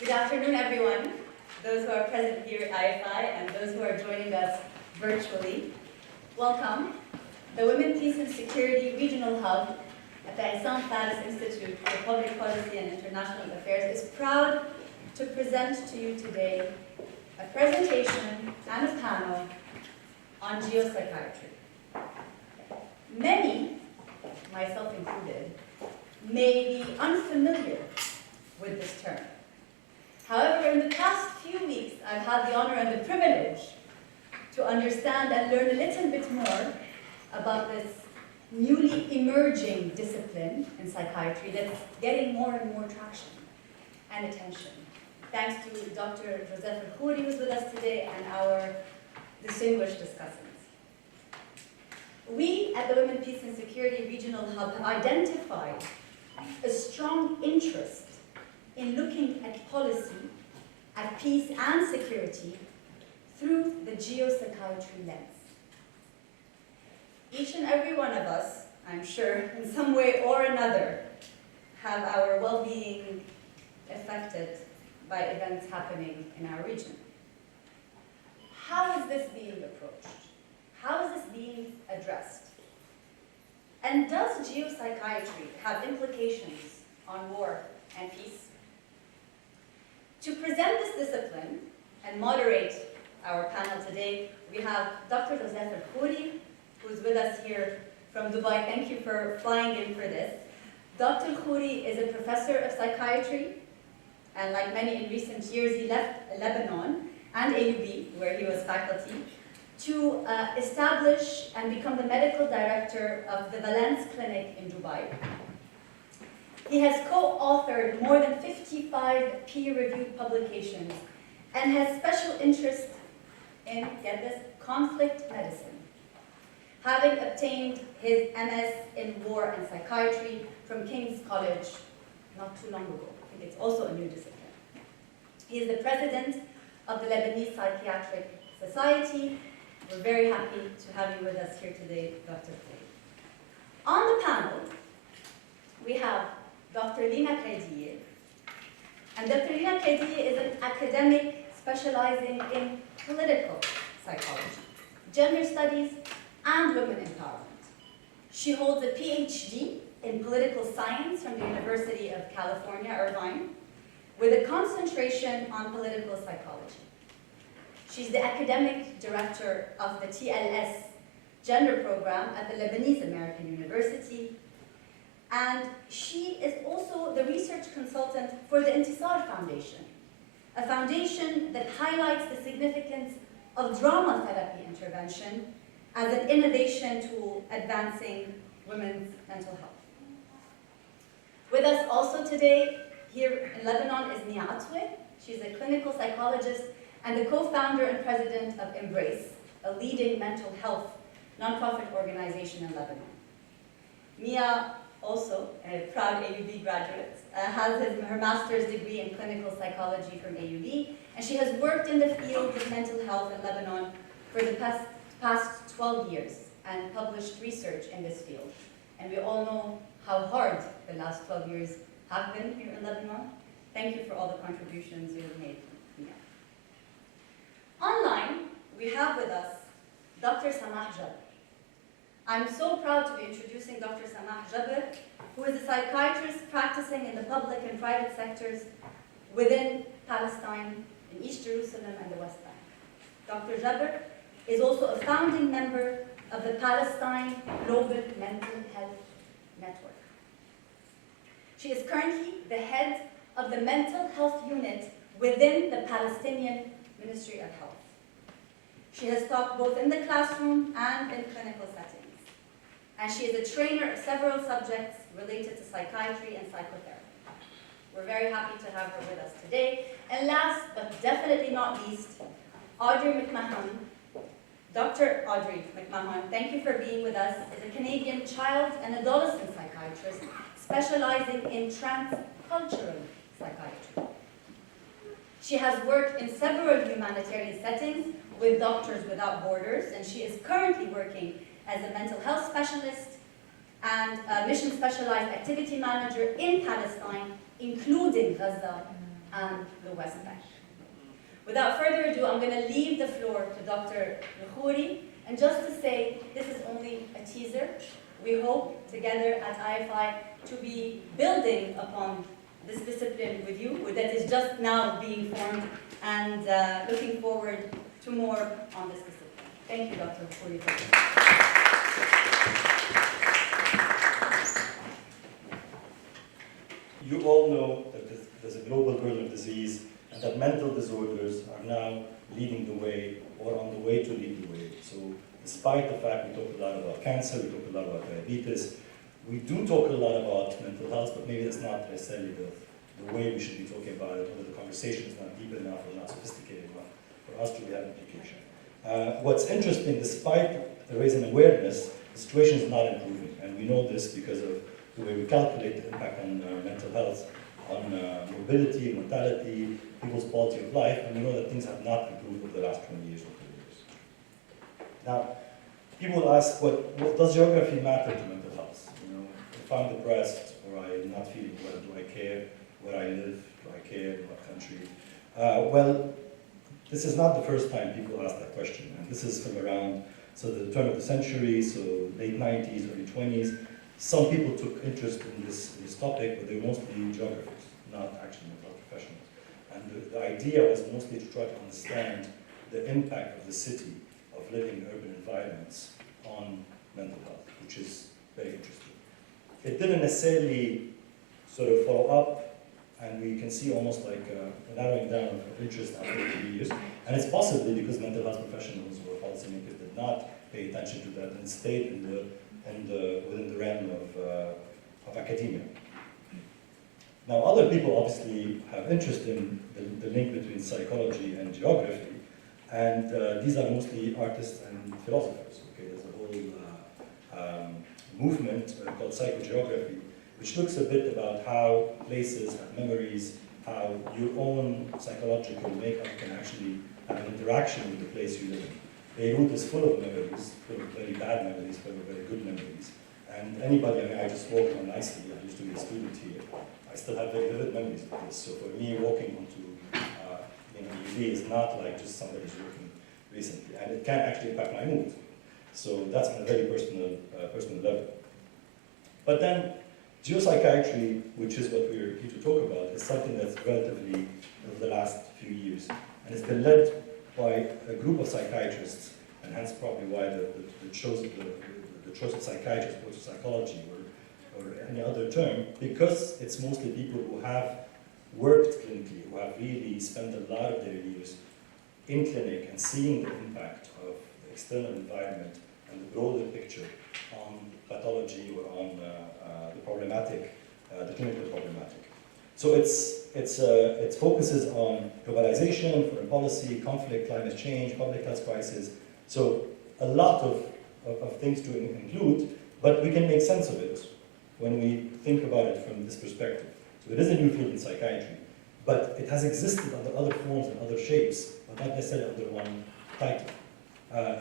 Good afternoon, everyone. Those who are present here at IFI and those who are joining us virtually. Welcome. The Women, Peace and Security Regional Hub at the Hassan Paris Institute for Public Policy and International Affairs is proud to present to you today a presentation and a panel on geopsychiatry. Many, myself included, may be unfamiliar with this term. However, in the past few weeks, I've had the honor and the privilege to understand and learn a little bit more about this newly emerging discipline in psychiatry that's getting more and more traction and attention. Thanks to Dr. El-Khoury, who's with us today, and our distinguished discussants. We at the Women, Peace and Security Regional Hub have identified a strong interest in looking at policy, at peace and security through the geopsychiatry lens. Each and every one of us, I'm sure, in some way or another, have our well-being affected by events happening in our region. How is this being approached? How is this being addressed? And does geopsychiatry have implications on war and peace? To present this discipline and moderate our panel today, we have Dr. El-Khoury, who's with us here from Dubai. Thank you for flying in for this. Dr. El-Khoury is a professor of psychiatry, and like many in recent years, he left Lebanon and AUB, where he was faculty, to establish and become the medical director of the Valence Clinic in Dubai. He has co-authored more than 55 peer-reviewed publications and has special interest in, get this, conflict medicine, having obtained his MS in war and psychiatry from King's College not too long ago. I think it's also a new discipline. He is the president of the Lebanese Psychiatric Society. We're very happy to have you with us here today, Dr. Kreidie. On the panel, we have Dr. Lina Kreidie. And Dr. Lina Kreidie is an academic specializing in political psychology, gender studies, and women empowerment. She holds a PhD in political science from the University of California, Irvine, with a concentration on political psychology. She's the academic director of the TLS gender program at the Lebanese American University, and she is also the research consultant for the Intisar Foundation, a foundation that highlights the significance of drama therapy intervention as an innovation tool advancing women's mental health. With us also today here in Lebanon is Atoui. She's a clinical psychologist and the co-founder and president of Embrace, a leading mental health nonprofit organization in Lebanon. Mia, also a proud AUB graduate, has her master's degree in clinical psychology from AUB, and she has worked in the field of mental health in Lebanon for the past 12 years and published research in this field. And we all know how hard the last 12 years have been here in Lebanon. Thank you for all the contributions you have made. Mia. Online, we have with us Dr. Samah Jabr. I'm so proud to be introducing Dr. Samah Jabr, who is a psychiatrist practicing in the public and private sectors within Palestine, in East Jerusalem and the West Bank. Dr. Jabr is also a founding member of the Palestine Global Mental Health Network. She is currently the head of the mental health unit within the Palestinian Ministry of Health. She has taught both in the classroom and in clinical settings. And she is a trainer of several subjects related to psychiatry and psychotherapy. We're very happy to have her with us today. And last, but definitely not least, Audrey McMahon. Dr. Audrey McMahon, thank you for being with us, is a Canadian child and adolescent psychiatrist specializing in transcultural psychiatry. She has worked in several humanitarian settings with Doctors Without Borders, and she is currently working as a mental health specialist and a mission specialized activity manager in Palestine, including Gaza and the the West Bank. Without further ado, I'm going to leave the floor to Dr. El-Khoury, and just to say, this is only a teaser. We hope together at IFI to be building upon this discipline with you, that is just now being formed, and looking forward to more on this discipline. Thank you, Dr. El-Khoury. You all know that there's a global burden of disease, and that mental disorders are now leading the way, or on the way to lead the way. So despite the fact we talk a lot about cancer, we talk a lot about diabetes, we do talk a lot about mental health, but maybe that's not necessarily the way we should be talking about it, or the conversation is not deep enough or not sophisticated enough for us to really have implication. What's interesting, despite the raising awareness, the situation is not improving, and we know this because of the way we calculate the impact on mental health, on mobility, mortality, people's quality of life, and we know that things have not improved over the last 20 years or 30 years. Now, people will ask, what does geography matter to mental health? You know, if I'm depressed or I'm not feeling well, do I care where I live? Do I care in what country? Well, this is not the first time people ask that question, and this is from around the turn of the century, so late 90s, early 20s. Some people took interest in this topic, but they were mostly geographers, not actually mental health professionals. And the idea was mostly to try to understand the impact of the city, of living in urban environments, on mental health, which is very interesting. It didn't necessarily sort of follow up, and we can see almost like a narrowing down of interest after a few years. And it's possibly because mental health professionals or policymakers did not pay attention to that and stayed within the realm of academia. Now, other people obviously have interest in the link between psychology and geography, and these are mostly artists and philosophers. Okay, there's a whole movement called psychogeography, which looks a bit about how places have memories, how your own psychological makeup can actually have an interaction with the place you live in. Beirut is full of memories, full of very bad memories, full of very good memories. And anybody, I just walked on nicely, I used to be a student here. I still have very vivid memories of this. So for me, walking onto UV is not like just somebody's working recently. And it can actually impact my mood. So that's on a very personal level. But then, geopsychiatry, which is what we're here to talk about, is something that's relatively over the last few years. And it's been led by a group of psychiatrists, and hence probably why the choice of psychiatrist or psychology or any other term, because it's mostly people who have worked clinically, who have really spent a lot of their years in clinic and seeing the impact of the external environment and the broader picture on pathology or on the clinical problematic. So it focuses on globalization, foreign policy, conflict, climate change, public health crisis. So a lot of things to include, but we can make sense of it when we think about it from this perspective. So it is a new field in psychiatry, but it has existed under other forms and other shapes, but not necessarily under one title.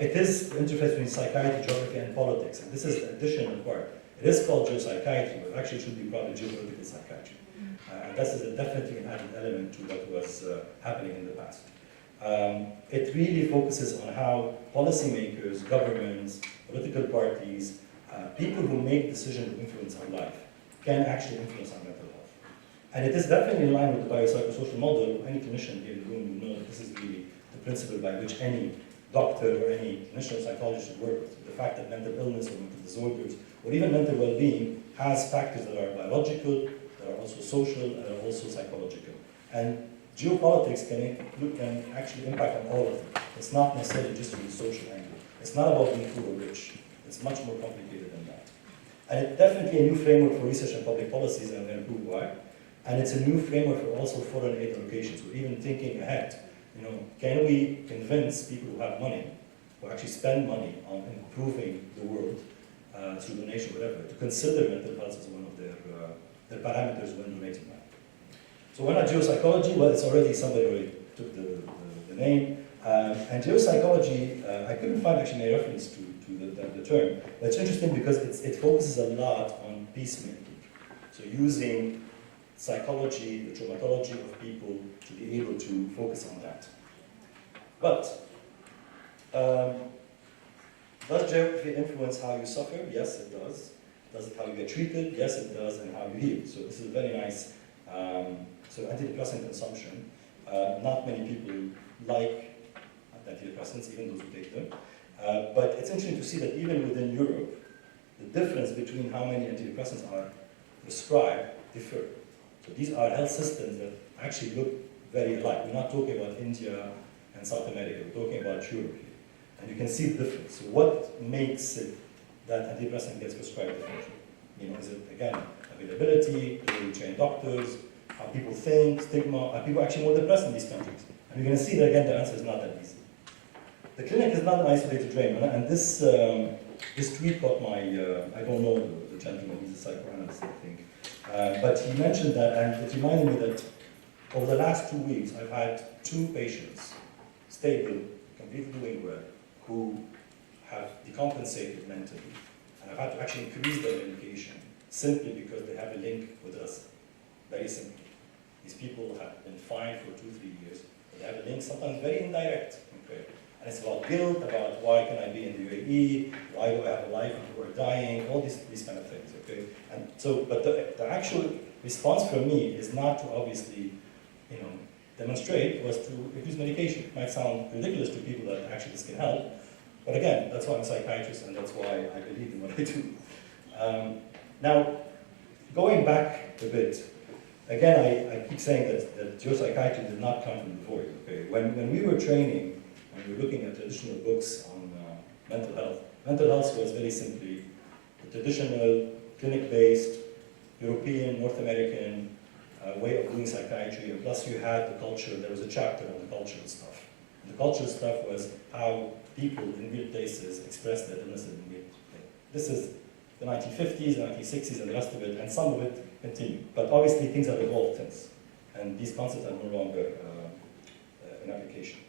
It is the interface between psychiatry, geography, and politics, and this is the addition required. It is called geopsychiatry, but actually it should be probably geopolitical psychiatry. And this is definitely an added element to what was happening in the past. It really focuses on how policymakers, governments, political parties, people who make decisions that influence our life can actually influence our mental health. And it is definitely in line with the biopsychosocial model. Any clinician here in the room will know that this is really the principle by which any doctor or any clinician or psychologist should work with. The fact that mental illness or mental disorders or even mental well-being has factors that are biological, that are also social, and are also psychological. And geopolitics can actually impact on all of them. It's not necessarily just from the social angle. It's not about being poor or rich. It's much more complicated than that. And it's definitely a new framework for research and public policies, and I'm going to prove why. And it's a new framework for also foreign aid allocations. We're even thinking ahead. You know, can we convince people who have money, who actually spend money on improving the world through donation, whatever, to consider mental health as one of their parameters when donating money? So why not geopsychology? Well, it's already, somebody already took the name. And geopsychology, I couldn't find actually any reference to the term, but it's interesting because it focuses a lot on peacemaking. So using psychology, the traumatology of people to be able to focus on that. But does geography influence how you suffer? Yes, it does. Does it how you get treated? Yes, it does, and how you heal. So this is a very nice antidepressant consumption. Not many people like antidepressants, even those who take them. But it's interesting to see that even within Europe, the difference between how many antidepressants are prescribed differ. So these are health systems that actually look very alike. We're not talking about India and South America, we're talking about Europe here. And you can see the difference. So what makes it that antidepressant gets prescribed differently? You know, is it, again, availability, do they train doctors, how people think, stigma, are people actually more depressed in these countries? And you're going to see that, again, the answer is not that easy. The clinic is not an isolated dream, and this tweet got my, I don't know the gentleman, he's a psychoanalyst, I think, but he mentioned that, and it reminded me that over the last 2 weeks, I've had 2 patients, stable, completely doing well, who have decompensated mentally, and I've had to actually increase their medication simply because they have a link with us, very simply. These people have been fine for 2-3 years, but they have a link, sometimes very indirect, okay? And it's about guilt, about why can I be in the UAE, why do I have a life and people are dying, all these kind of things, okay? And so, but the actual response from me is not to obviously, you know, demonstrate, was to reduce medication. It might sound ridiculous to people that actually this can help, but again, that's why I'm a psychiatrist and that's why I believe in what I do. Now, going back a bit, again, I keep saying that geopsychiatry did not come from the void, okay? When we were training, when we were looking at traditional books on mental health was very simply the traditional, clinic-based, European, North American way of doing psychiatry, and plus you had the culture, there was a chapter on the cultural stuff. And the cultural stuff was how people in real places express their illnesses in real places. This is the 1950s, the 1960s, and the rest of it, and some of it continued. But obviously things have evolved since, and these concepts are no longer in application.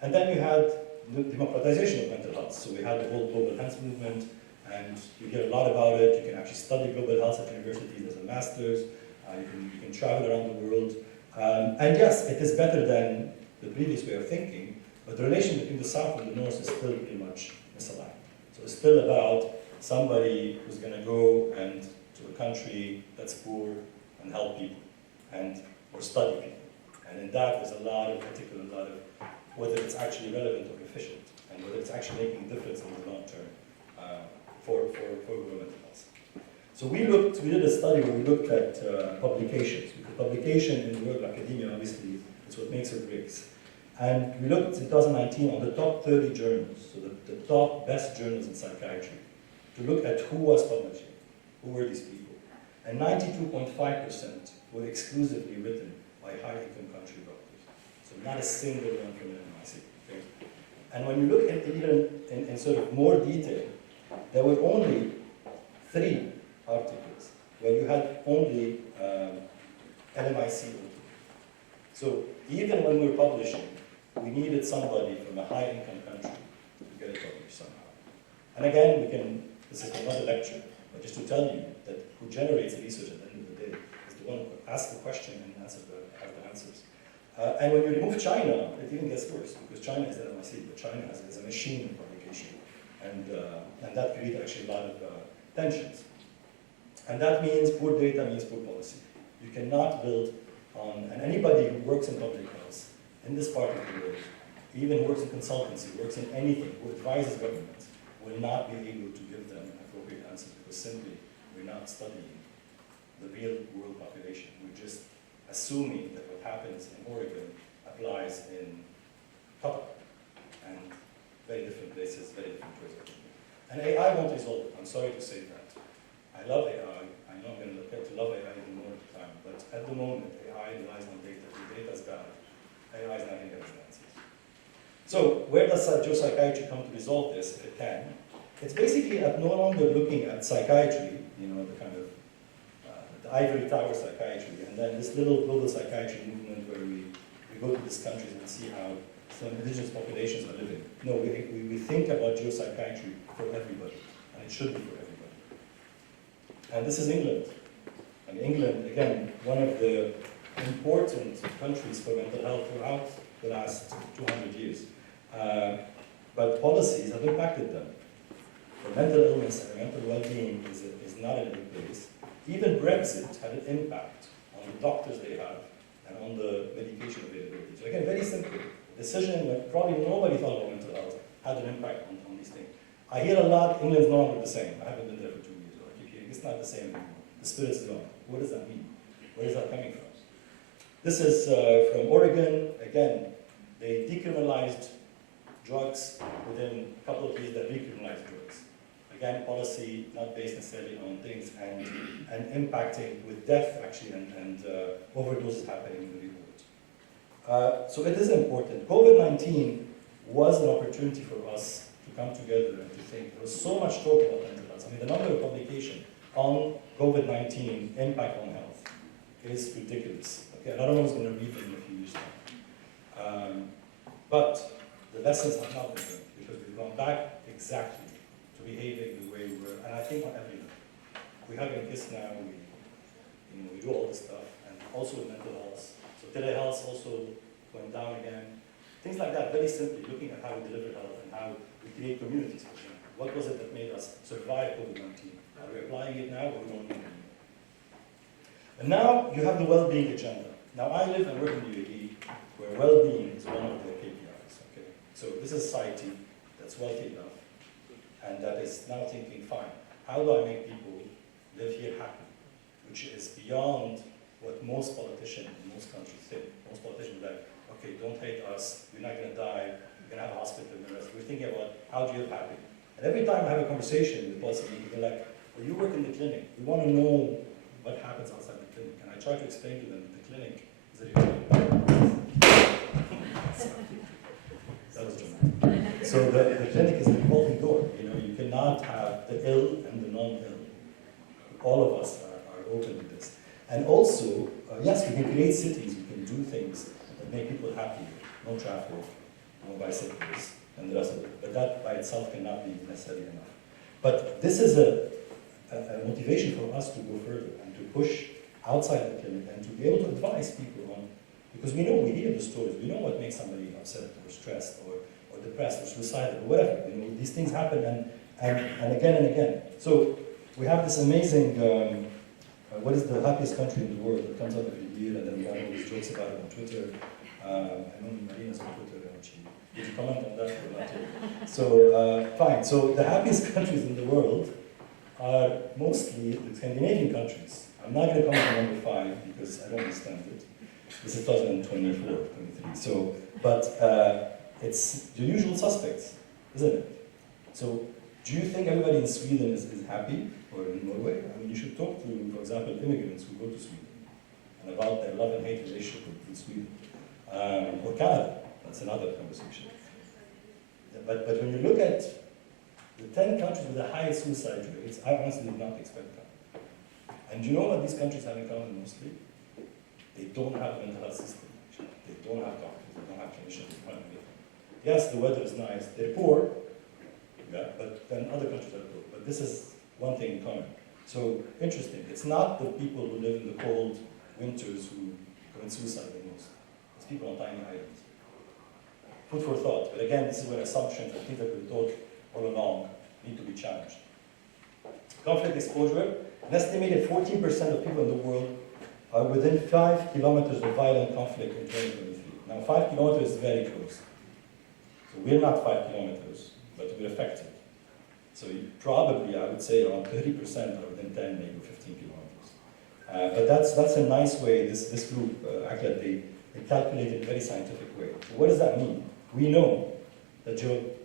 And then you had the democratization of mental health. So we had the whole global health movement, and you hear a lot about it. You can actually study global health at universities as a master's. You can travel around the world. And yes, it is better than the previous way of thinking, but the relation between the South and the North is still pretty much misaligned. So it's still about somebody who's going to go and to a country that's poor and help people, or study people. And in that, there's a lot of ethical, a lot of whether it's actually relevant or efficient, and whether it's actually making a difference in the long term for government health. So we did a study where we looked at publications. Because publication in the world of academia, obviously, is what makes or breaks. And we looked in 2019 on the top 30 journals, so the top best journals in psychiatry, to look at who was publishing, who were these people. And 92.5% were exclusively written by high-income country doctors. So not a single one from NYC. Okay? And when you look at it even in sort of more detail, there were only 3 articles where you had only LMIC. So even when we were publishing, we needed somebody from a high-income country to get it published somehow. And again, this is another lecture, but just to tell you that who generates the research at the end of the day is the one who asks the question and has the answers. And when you remove China, it even gets worse, because China is LMIC, but China is a machine of publication. And that creates actually a lot of tensions. And that means poor data means poor policy. You cannot build on, and anybody who works in public health in this part of the world, even who works in consultancy, works in anything, who advises governments, will not be able to give them an appropriate answer, because simply we're not studying the real world population. We're just assuming that what happens in Oregon applies in Qatar, and very different places, very different places. And AI won't resolve it. I'm sorry to say that. I love AI. I know I'm going to get to love AI even more at the time, but at the moment, AI relies on data. The data is bad. AI is not going to get us answers. So where does geopsychiatry come to resolve this, if it can? It's basically no longer looking at psychiatry, you know, the kind of the ivory tower psychiatry, and then this little global psychiatry movement where we go to these countries and see how some indigenous populations are living. No, we think about geopsychiatry for everybody, and it should be for everybody. And this is England. And England, again, one of the important countries for mental health throughout the last 200 years. But policies have impacted them. The mental illness and mental well-being is not in a good place. Even Brexit had an impact on the doctors they have and on the medication availability. So again, very simple. A decision that probably nobody thought about mental health had an impact on these things. I hear a lot, England's no longer the same. I haven't been there for 2 years. I keep hearing, it's not the same anymore. The spirit's gone. What does that mean? Where is that coming from? This is from Oregon. Again, they decriminalized drugs. Within a couple of years, they recriminalized drugs. Again, policy not based necessarily on things and impacting with death actually and overdoses happening in the report. So it is important. COVID-19 was an opportunity for us to come together and to think. There was so much talk about mental health. I mean, the number of publications on COVID-19 impact on health is ridiculous. Okay, and I don't know who's going to read them in a few years' time. But the lessons have not been learned because we've gone back exactly to behaving the way we were, and I think on every level. We hug and kiss now, we do all this stuff, and also with mental health. So telehealth also went down again. Things like that, very simply, looking at how we deliver health and how we create communities, for example. What was it that made us survive COVID-19? Are we applying it now, or we don't need it anymore? And now you have the well-being agenda. Now I live and work in the UAE, where well-being is one of the KPIs. Okay? So this is a society that's wealthy enough, and that is now thinking, fine, how do I make people live here happy? Which is beyond what most politicians in most countries think. Most politicians are like, okay, don't hate us, we're not going to die, we're going to have a hospital and the rest. We're thinking about how do you live happy? And every time I have a conversation with policymakers, they're like, well, you work in the clinic, we want to know what happens outside the clinic. And I try to explain to them that the clinic is a that was dramatic. So the clinic is a revolving door. You know, you cannot have the ill and the non-ill. All of us are open to this. And also, yes, we can create cities, we can do things that make people happier. No traffic, no bicycles, and the rest of it. But that by itself cannot be necessarily enough. But this is a motivation for us to go further and to push outside the clinic and to be able to advise people on, because we know, we hear the stories, we know what makes somebody upset or stressed or depressed or suicidal or whatever. You know, these things happen and again and again. So we have this amazing, what is the happiest country in the world that comes up every year, and then we have all these jokes about it on Twitter. I know Marina's on Twitter, and did you comment on that or not? So, fine. So the happiest countries in the world are mostly the Scandinavian countries. I'm not going to comment on number 5 because I don't understand it. This is 2024, 23. So, but it's the usual suspects, isn't it? So, do you think everybody in Sweden is happy, or in Norway? I mean, you should talk to, for example, immigrants who go to Sweden and about their love and hate relationship in Sweden. Or Canada, that's another conversation. But when you look at the 10 countries with the highest suicide rates, I honestly did not expect that. And you know what these countries have in common mostly? They don't have a mental health system, actually. They don't have doctors, they don't have clinicians, they don't have anything. Yes, the weather is nice, they're poor, yeah, but then other countries are poor. But this is one thing in common. So, interesting. It's not the people who live in the cold winters who commit suicide the most. It's people on tiny islands. Food for thought. But again, this is where assumptions and things that we taught all along need to be challenged. Conflict exposure. An estimated 14% of people in the world are within 5 kilometers of violent conflict in 2023. Now, 5 kilometers is very close. So we're not 5 kilometers, but we're affected. So probably, I would say, around 30% are within 10, maybe 15 kilometers. But that's a nice way, this group, actually, they calculated in a very scientific way. So what does that mean? We know that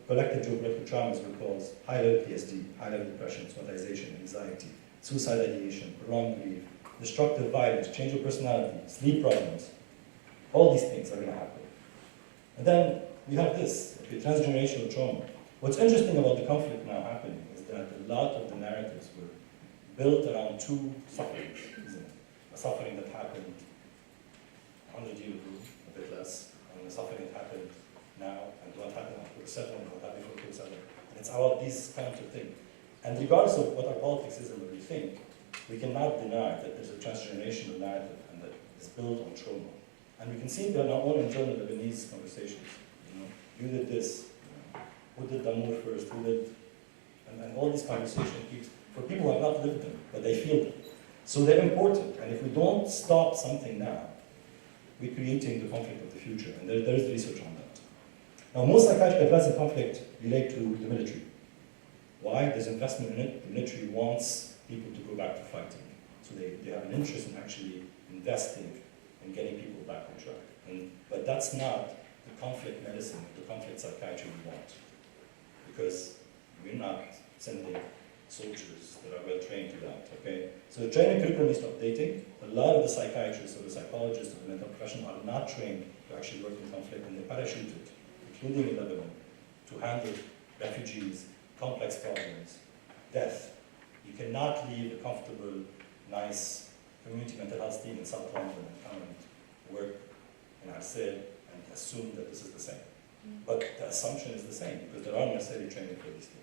collective geopolitical traumas will cause high-level PSD, high-level depression, somatization, anxiety, suicide ideation, prolonged grief, destructive violence, change of personality, sleep problems. All these things are going to happen. And then we have this, okay, transgenerational trauma. What's interesting about the conflict now happening is that a lot of the narratives were built around 2 sufferings, isn't it? A suffering that happened 100 years ago, a bit less, and a suffering that happened now, and what happened after the settlement, what happened before the settlement. And it's about these kinds of things. And regardless of what our politics is and what we think, we cannot deny that there's a transgenerational narrative and that is built on trauma. And we can see that in our own internal Lebanese conversations. You did this. Who did Damour first? Who did? And all these conversations keeps for people who have not lived them, but they feel them. So they're important. And if we don't stop something now, we're creating the conflict of the future. And there is research on that. Now, most psychiatric events in conflict relate to the military. Why? There's investment in it. The military wants people to go back to fighting. So they have an interest in actually investing in getting people back on track. But that's not the conflict medicine, the conflict psychiatry we want. Because we're not sending soldiers that are well trained to that, okay? So the training curriculum needs updating. A lot of the psychiatrists or the psychologists or the mental professionals are not trained to actually work in conflict, and they're parachuted, including in Lebanon, to handle refugees, complex problems, death. You cannot leave a comfortable, nice community mental health team in South London and come and work in Arcel and assume that this is the same. But the assumption is the same, because there aren't necessarily training for these things.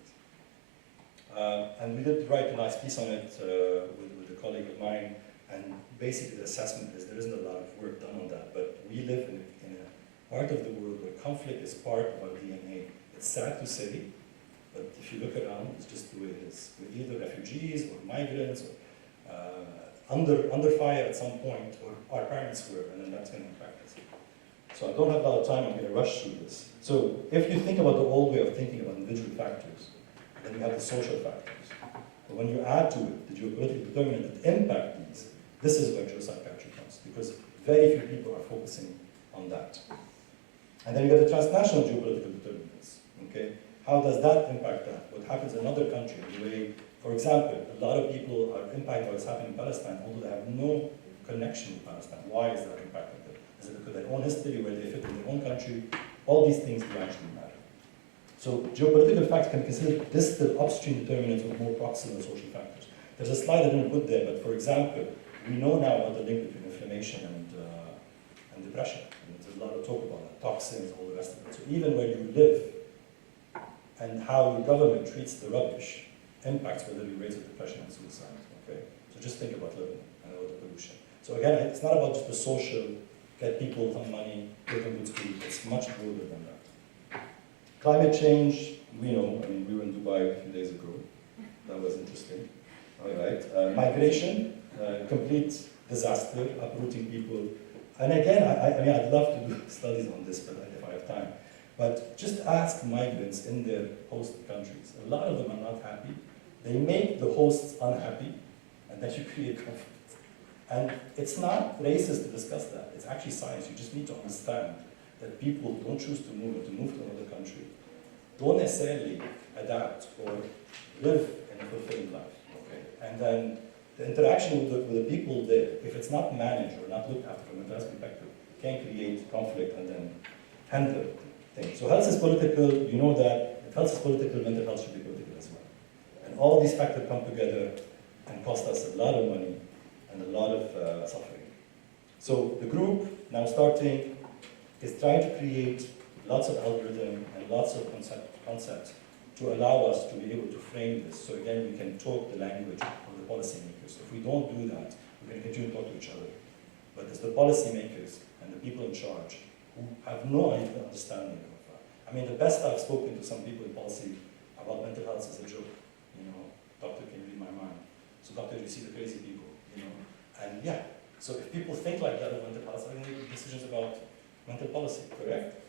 And we did write a nice piece on it with a colleague of mine, and basically the assessment is there isn't a lot of work done on that, but we live in a part of the world where conflict is part of our DNA. It's sad to say, but if you look around, it's just the way it is. We're either refugees or migrants, or under fire at some point, or our parents were, and then that's going to impact us. So I don't have a lot of time, I'm going to rush through this. So if you think about the old way of thinking about individual factors, then you have the social factors. But when you add to it the geopolitical determinants that impact these, this is where geopsychiatry comes, because very few people are focusing on that. And then you have the transnational geopolitical determinants, okay? How does that impact that? What happens in another country, the way, for example, a lot of people are impacted by what's happening in Palestine, although they have no connection with Palestine. Why is that impacting them? Is it because of their own history, where they fit in their own country? All these things do actually matter. So geopolitical factors can be considered distal upstream determinants of more proximal social factors. There's a slide I didn't put there, but for example, we know now about the link between inflammation and depression. And there's a lot of talk about that, toxins, all the rest of it. So even where you live and how your government treats the rubbish impacts whether you raise depression and suicide. Okay? So just think about living and about the pollution. So again, it's not about just the social, get people some money, get them good food. It's much broader than that. Climate change, we know. I mean, we were in Dubai a few days ago. That was interesting. All right. Migration, complete disaster, uprooting people. And again, I mean, I'd love to do studies on this, but if I have time. But just ask migrants in their host countries. A lot of them are not happy. They make the hosts unhappy, and then you create conflict. And it's not racist to discuss that. It's actually science. You just need to understand that people don't choose to move to another country, don't necessarily adapt or live in a fulfilling life. Okay? And then the interaction with the people there, if it's not managed or not looked after from a mental health perspective, can create conflict and then hinder things. So health is political, you know that. If health is political, mental health should be political as well. And all these factors come together and cost us a lot of money and a lot of suffering. So the group, now starting, is trying to create lots of algorithm and lots of concepts to allow us to be able to frame this. So again, we can talk the language of the policymakers. If we don't do that, we're going to continue to talk to each other. But it's the policymakers and the people in charge who have no understanding of that. I mean, the best I've spoken to some people in policy about mental health is a joke. You know, doctor, can you read my mind? So doctor, you see the crazy people, you know? And yeah, so if people think like that about mental health, they're going to make decisions about mental policy, correct?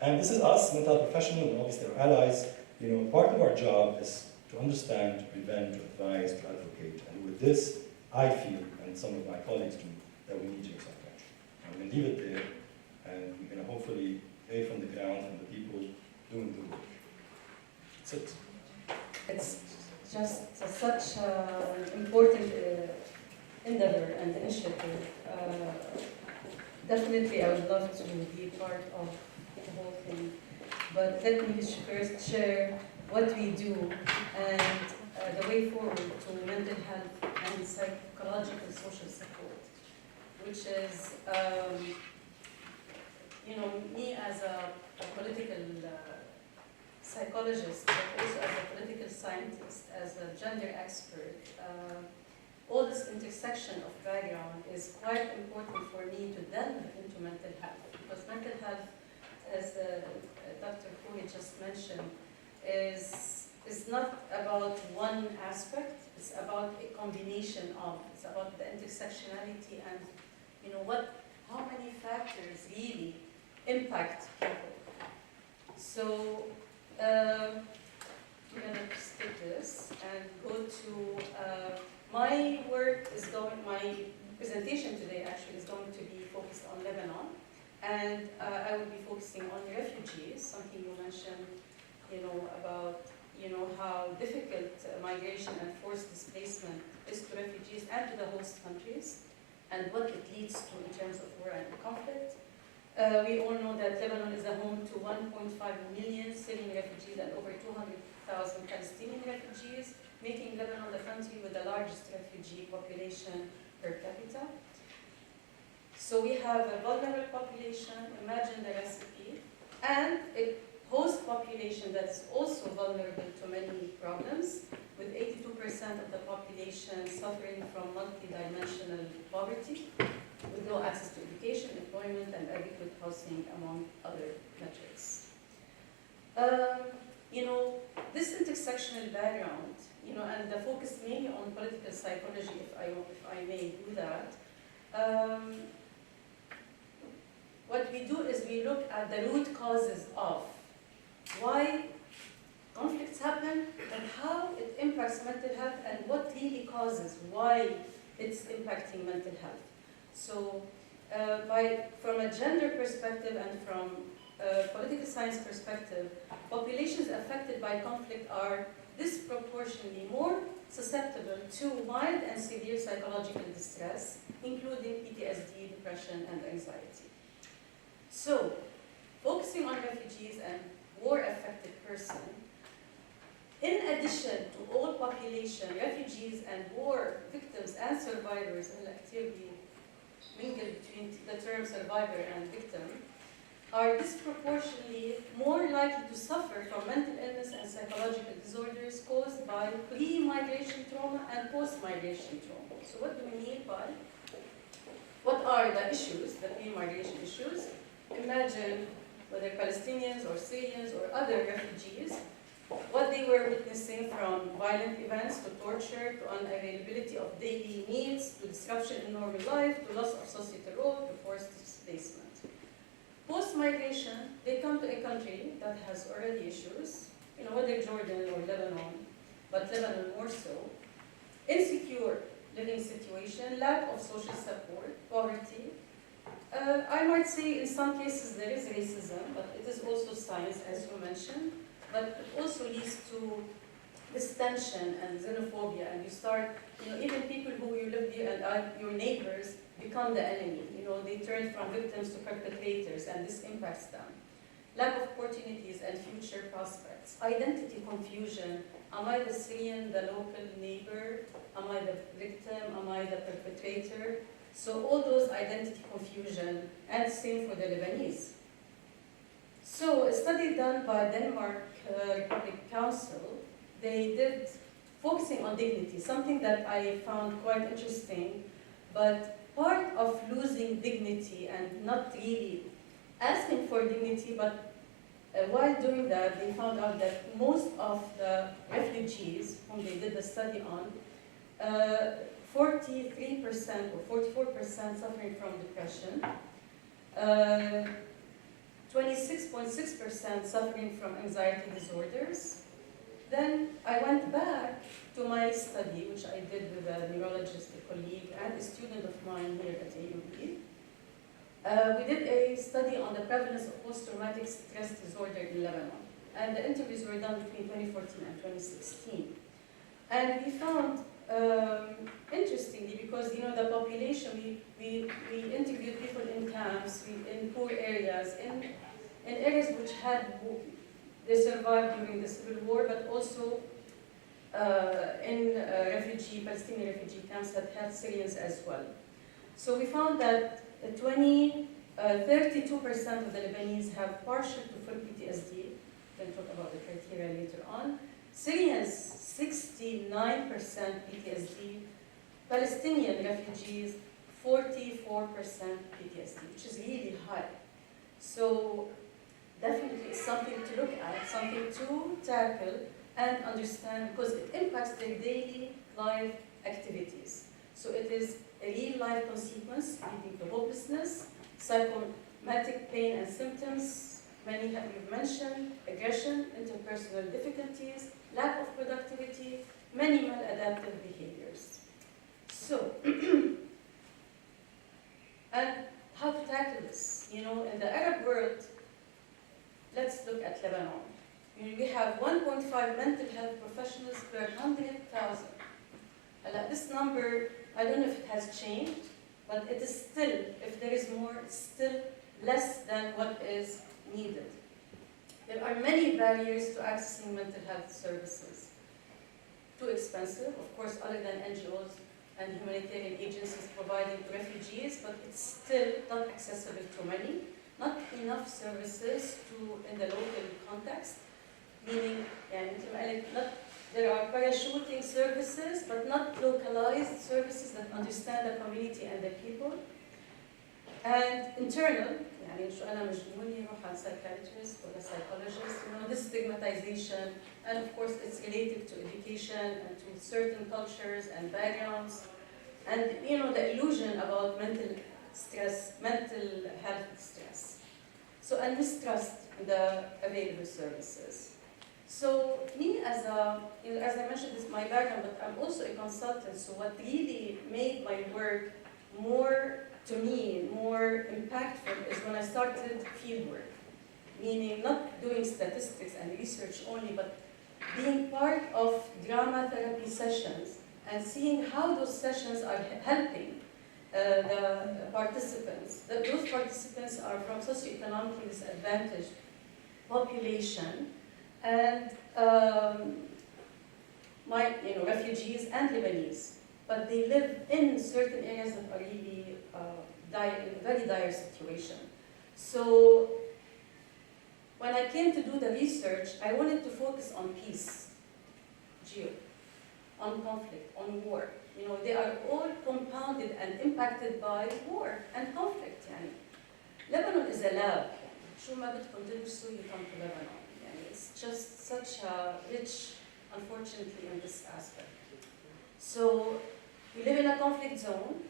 And this is us, mental health professionals, and obviously our allies. You know, part of our job is to understand, to prevent, to advise, to advocate. And with this, I feel, and some of my colleagues do, that we need geopsychiatry. I'm going to leave it there, and we're going to hopefully hear from the ground from the people doing the work. That's it. It's just such an important endeavor and initiative. Definitely, I would love to be part of the whole thing. But let me first share what we do and the way forward to mental health and psychological social support, which is, you know, me as a political psychologist, but also as a political scientist, as a gender expert, all this intersection of background is quite important for me to delve into mental health, because mental health, as Dr. El-Khoury just mentioned, is not about one aspect. It's about a combination of. It's about the intersectionality and, you know, how many factors really impact people. So I'm gonna skip this and go to my work is going. My presentation today actually is going to be focused on Lebanon, and I will be focusing on refugees. Something you mentioned, you know, about how difficult migration and forced displacement is to refugees and to the host countries, and what it leads to in terms of war and conflict. We all know that Lebanon is a home to 1.5 million Syrian refugees and over 200,000 Palestinian refugees, making Lebanon the country with the largest refugee population per capita. So we have a vulnerable population, imagine the recipe, and a host population that's also vulnerable to many problems, with 82% of the population suffering from multidimensional poverty, with no access to education, employment, and adequate housing, among other metrics. You know, this intersectional background, you know, and the focus mainly on political psychology, if I may do that. What we do is we look at the root causes of why conflicts happen and how it impacts mental health and what really causes why it's impacting mental health. So from a gender perspective and from a political science perspective, populations affected by conflict are disproportionately more susceptible to mild and severe psychological distress, including PTSD, depression, and anxiety. So, focusing on refugees and war-affected persons, in addition to all population, refugees and war victims and survivors, and actively mingle between the term survivor and victim, are disproportionately more likely to suffer from mental illness and psychological disorders caused by pre-migration trauma and post-migration trauma. So what do we mean by? What are the issues, the pre-migration issues? Imagine whether Palestinians or Syrians or other refugees, what they were witnessing from violent events to torture to unavailability of daily needs to disruption in normal life to loss of societal role to forced displacement. Post-migration, they come to a country that has already issues, you know, whether Jordan or Lebanon, but Lebanon more so, insecure living situation, lack of social support, poverty. I might say in some cases there is racism, but it is also science, as you mentioned, but it also leads to this tension and xenophobia, and you start, you know, even people who you live here and are your neighbors become the enemy. You know, they turn from victims to perpetrators, and this impacts them. Lack of opportunities and future prospects. Identity confusion. Am I the Syrian, the local neighbor? Am I the victim? Am I the perpetrator? So all those identity confusion, and same for the Lebanese. So a study done by Denmark Republic Council, they did focusing on dignity, something that I found quite interesting, but part of losing dignity and not really asking for dignity, but while doing that, they found out that most of the refugees whom they did the study on, 43% or 44% suffering from depression, 26.6% suffering from anxiety disorders. Then I went back to my study, which I did with a neurologist, a colleague, and a student of mine here at AUB. We did a study on the prevalence of post-traumatic stress disorder in Lebanon. And the interviews were done between 2014 and 2016. And we found, interestingly, because you know the population, we interviewed people in camps, in poor areas, in areas which had, they survived during the civil war, but also in Palestinian refugee camps that had Syrians as well. So we found that 32% of the Lebanese have partial to full PTSD. We'll talk about the criteria later on. Syrians, 69% PTSD, Palestinian refugees, 44% PTSD, which is really high. So definitely it's something to look at, something to tackle and understand, because it impacts their daily life activities. So it is a real life consequence leading to hopelessness, psychosomatic pain and symptoms, many have you mentioned, aggression, interpersonal difficulties, lack of productivity, many maladaptive behaviors. So, and how to tackle this? You know, in the Arab world, let's look at Lebanon. You know, we have 1.5 mental health professionals per 100,000. This number, I don't know if it has changed, but it is still, if there is more, it's still less than what is needed. There are many barriers to accessing mental health services. Too expensive, of course, other than NGOs and humanitarian agencies providing to refugees, but it's still not accessible to many. Not enough services in the local context, meaning there are parachuting services, but not localized services that understand the community and the people. And internal, أنا مجنونة أروح على psychiatrist or a psychologist, you know, this stigmatization, and of course it's related to education and to certain cultures and backgrounds, and you know, the illusion about mental stress, mental health stress. So, and mistrust in the available services. So, me as I mentioned, this is my background, but I'm also a consultant, so what really made my work more, to me, more impactful is when I started field work, meaning not doing statistics and research only, but being part of drama therapy sessions and seeing how those sessions are helping the participants. Those participants are from socioeconomically disadvantaged population and refugees and Lebanese, but they live in certain areas that are really in a very dire situation. So when I came to do the research, I wanted to focus on peace, on conflict, on war. You know, they are all compounded and impacted by war and conflict. يعني. Lebanon is a lab. شو ما بدكم تدرسوا, you come to Lebanon. يعني. It's just such a rich, unfortunately, in this aspect. So we live in a conflict zone.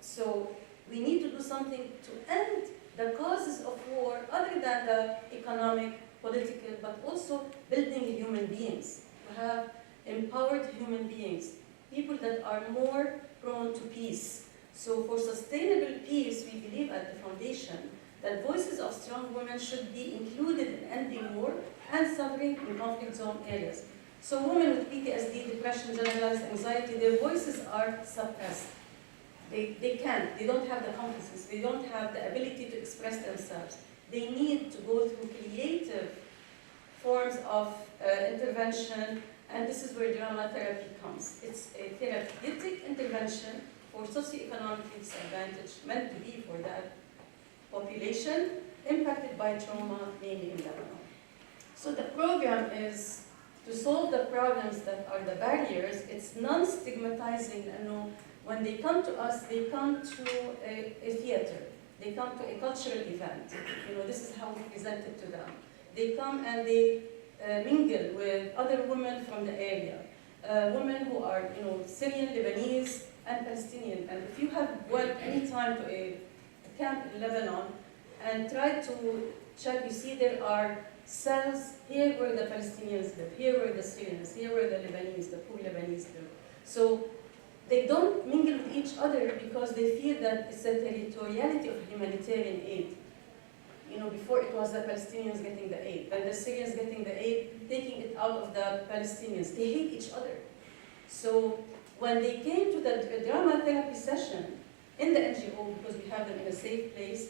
So we need to do something to end the causes of war, other than the economic, political, but also building human beings. To have empowered human beings, people that are more prone to peace. So for sustainable peace, we believe at the foundation that voices of strong women should be included in ending war and suffering in conflict zone areas. So women with PTSD, depression, generalized anxiety, their voices are suppressed. They can't, they don't have the competencies, they don't have the ability to express themselves. They need to go through creative forms of intervention, and this is where drama therapy comes. It's a therapeutic intervention for socioeconomically disadvantaged, meant to be for that population impacted by trauma, mainly in Lebanon. So the program is to solve the problems that are the barriers. It's non-stigmatizing. When they come to us, they come to a theater. They come to a cultural event. This is how we present it to them. They come and they mingle with other women from the area, women who are, Syrian, Lebanese, and Palestinian. And if you have went any time to a camp in Lebanon and try to check, you see there are cells here where the Palestinians live, here where the Syrians, here where the Lebanese, the poor Lebanese live. So they don't mingle with each other because they feel that it's a territoriality of humanitarian aid. Before it was the Palestinians getting the aid, then the Syrians getting the aid, taking it out of the Palestinians. They hate each other. So when they came to the drama therapy session in the NGO, because we have them in a safe place,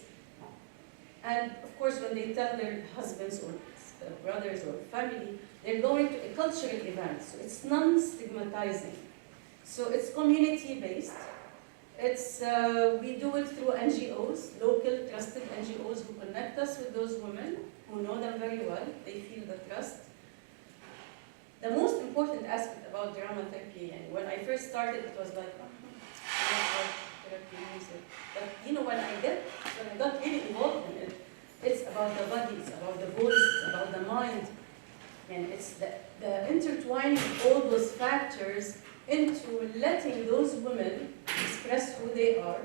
and of course when they tell their husbands or brothers or family, they're going to a cultural event. So it's non-stigmatizing. So it's community-based. It's, we do it through NGOs, local trusted NGOs who connect us with those women, who know them very well. They feel the trust. the most important aspect about drama therapy, and when I first started, it was like, oh, I don't know what therapy music. But when I got really involved in it, it's about the body, it's about the voice, it's about the mind, and it's the intertwining all those factors into letting those women express who they are,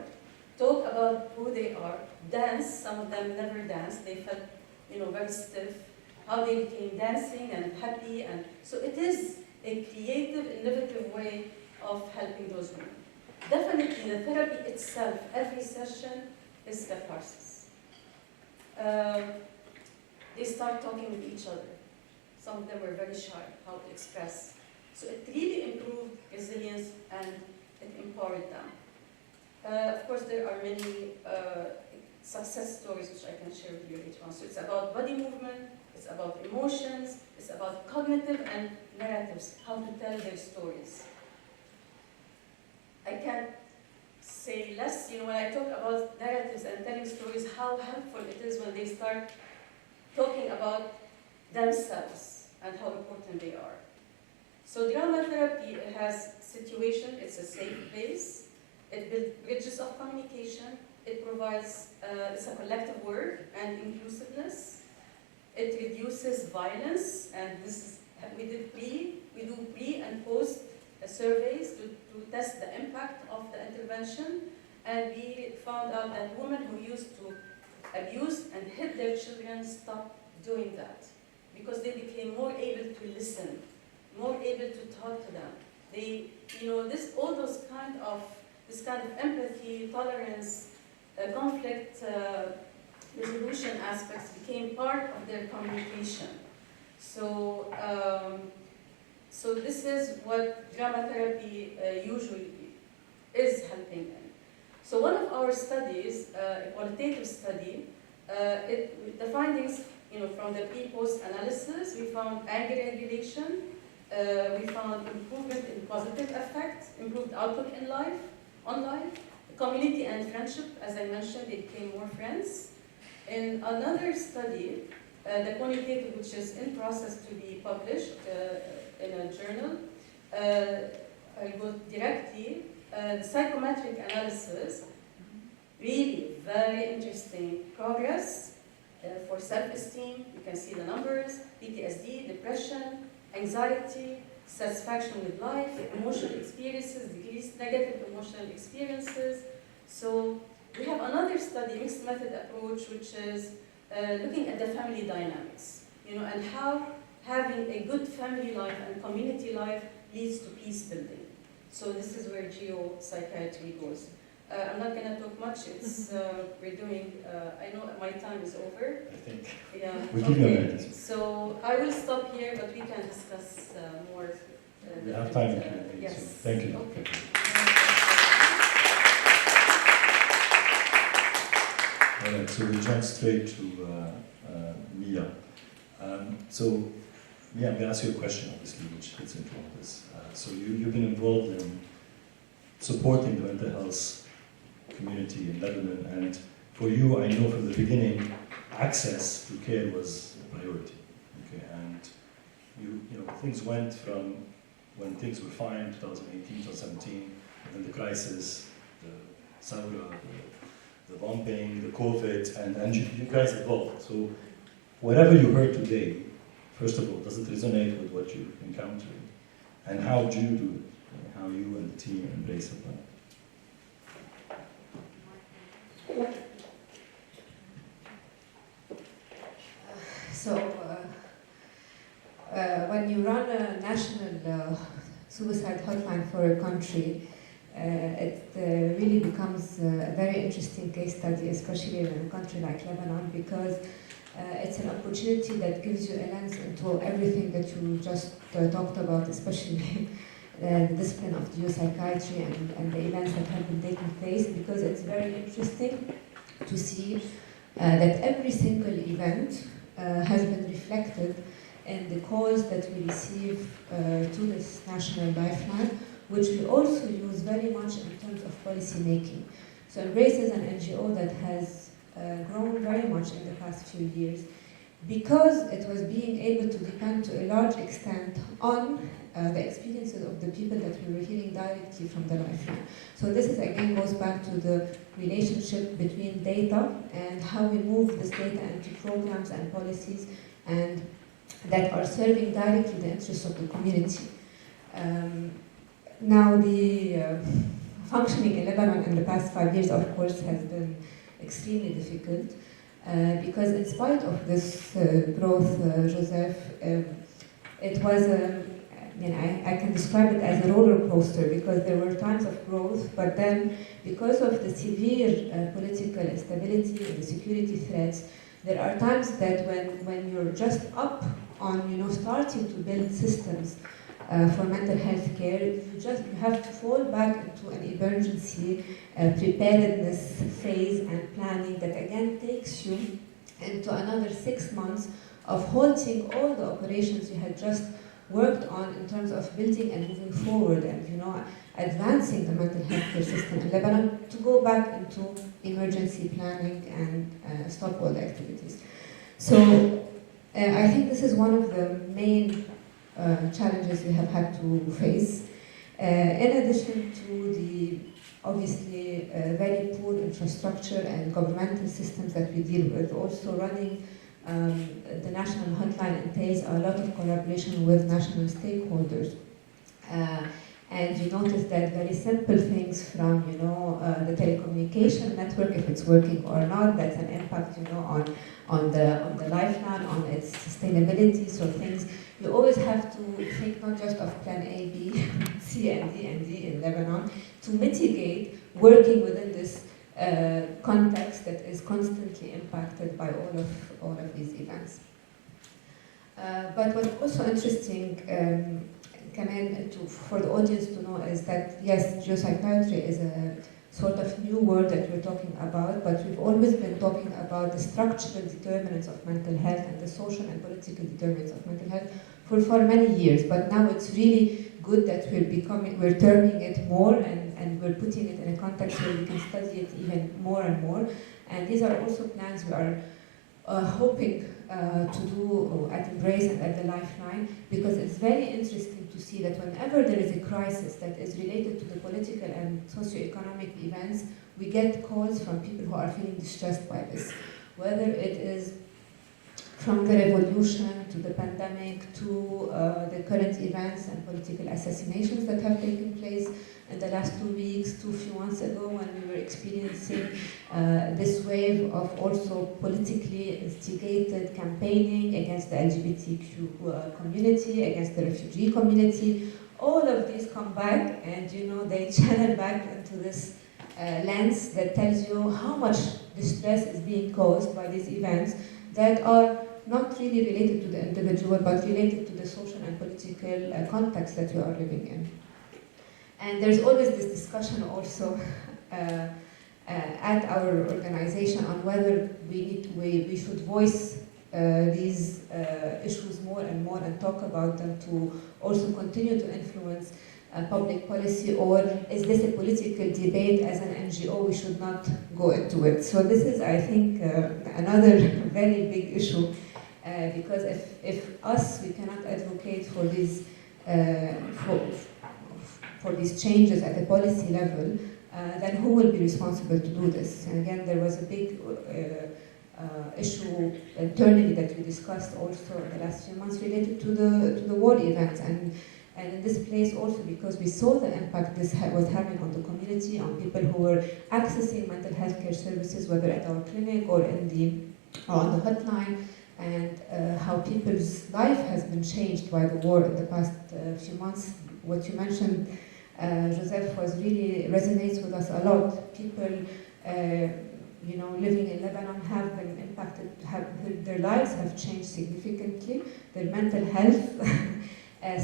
talk about who they are, dance. Some of them never danced. They felt, very stiff. How they became dancing and happy, and so it is a creative, innovative way of helping those women. Definitely, the therapy itself, every session is catharsis. They start talking with each other. Some of them were very shy how to express. So it really improved resilience and it empowered them. Of course, there are many success stories which I can share with you later on. So it's about body movement, it's about emotions, it's about cognitive and narratives, how to tell their stories. I can't say less, when I talk about narratives and telling stories, how helpful it is when they start talking about themselves and how important they are. So drama therapy has situation, it's a safe place, it builds bridges of communication, it provides, it's a collective work and inclusiveness, it reduces violence, and this is, we do pre and post surveys to test the impact of the intervention, and we found out that women who used to abuse and hit their children stopped doing that because they became more able to listen, more able to talk to them. They, all those this kind of empathy, tolerance, conflict resolution aspects became part of their communication. So, so this is what drama therapy usually is helping in. So one of our studies, a qualitative study, the findings, from the pre-post analysis, we found anger regulation, we found improvement in positive affect, improved outlook in life, on life, community and friendship, as I mentioned, they became more friends. In another study, the quantitative, which is in process to be published in a journal, I go directly, the psychometric analysis, really very interesting progress for self-esteem. You can see the numbers, PTSD, depression, anxiety, satisfaction with life, emotional experiences, decreased negative emotional experiences. So we have another study, mixed method approach, which is looking at the family dynamics, and how having a good family life and community life leads to peace building. So this is where geopsychiatry goes. I'm not going to talk much. It's we're doing. I know my time is over. I think. Yeah. We give you a minute. So I will stop here, but we can discuss more. We have time. Yes. So thank you. Okay. All right. So we jump straight to Mia. So Mia, I'm going to ask you a question, obviously, which fits into all this. So you've been involved in supporting the mental health community in Lebanon, and for you, I know from the beginning, access to care was a priority. Okay, and you know things went from when things were fine, 2018, 2017, and then the crisis, the Saura, the bombing, the COVID, and you guys evolved. So whatever you heard today, first of all, does it resonate with what you're encountering, and how do you do it? How you and the team embrace it? So, when you run a national suicide hotline for a country, it really becomes a very interesting case study, especially in a country like Lebanon, because it's an opportunity that gives you a lens into everything that you just talked about, especially the discipline of geopsychiatry and the events that have been taking place, because it's very interesting to see that every single event has been reflected in the calls that we receive to this national lifeline, which we also use very much in terms of policy making. So Embrace is an NGO that has grown very much in the past few years, because it was being able to depend to a large extent on the experiences of the people that we were hearing directly from the lifeline. So this is again goes back to the relationship between data and how we move this data into programs and policies and that are serving directly the interests of the community. Now the functioning in Lebanon in the past 5 years, of course, has been extremely difficult because in spite of this growth, Joseph, it was I can describe it as a roller coaster because there were times of growth, but then because of the severe political instability and the security threats, there are times that when you're just up on starting to build systems for mental health care, you have to fall back into an emergency preparedness phase and planning that again takes you into another 6 months of halting all the operations you had just worked on in terms of building and moving forward and advancing the mental health care system in Lebanon to go back into emergency planning and stop all the activities. So I think this is one of the main challenges we have had to face. In addition to the obviously very poor infrastructure and governmental systems that we deal with, also running the national hotline entails a lot of collaboration with national stakeholders. And you notice that very simple things from, the telecommunication network, if it's working or not, that's an impact, on the lifeline, on its sustainability. So things you always have to think not just of plan A, B, C, and D, and D in Lebanon to mitigate working within this context that is constantly impacted by all of these events. But what's also interesting, for the audience to know is that yes, geopsychiatry is a sort of new word that we're talking about, but we've always been talking about the structural determinants of mental health and the social and political determinants of mental health for many years. But now it's really good that we're turning it more and we're putting it in a context where we can study it even more and more. And these are also plans we are hoping to do at Embrace and at the Lifeline, because it's very interesting to see that whenever there is a crisis that is related to the political and socio-economic events, we get calls from people who are feeling distressed by this. Whether it is from the revolution to the pandemic to the current events and political assassinations that have taken place in the last 2 weeks, to a few months ago when we were experiencing this wave of also politically instigated campaigning against the LGBTQ community, against the refugee community. All of these come back and they channel back into this lens that tells you how much distress is being caused by these events that are not really related to the individual but related to the social and political context that you are living in. And there's always this discussion also at our organization on whether we should voice these issues more and more and talk about them to also continue to influence public policy, or is this a political debate as an NGO, we should not go into it. So this is, I think, another very big issue because if we cannot advocate for these for these changes at the policy level, then who will be responsible to do this? And again, there was a big issue internally that we discussed also in the last few months related to the war events, and in this place also because we saw the impact this was having on the community, on people who were accessing mental health care services, whether at our clinic or on the hotline, and how people's life has been changed by the war in the past few months. What you mentioned, Joseph, really resonates with us a lot. People, living in Lebanon have been impacted. Their lives have changed significantly. Their mental health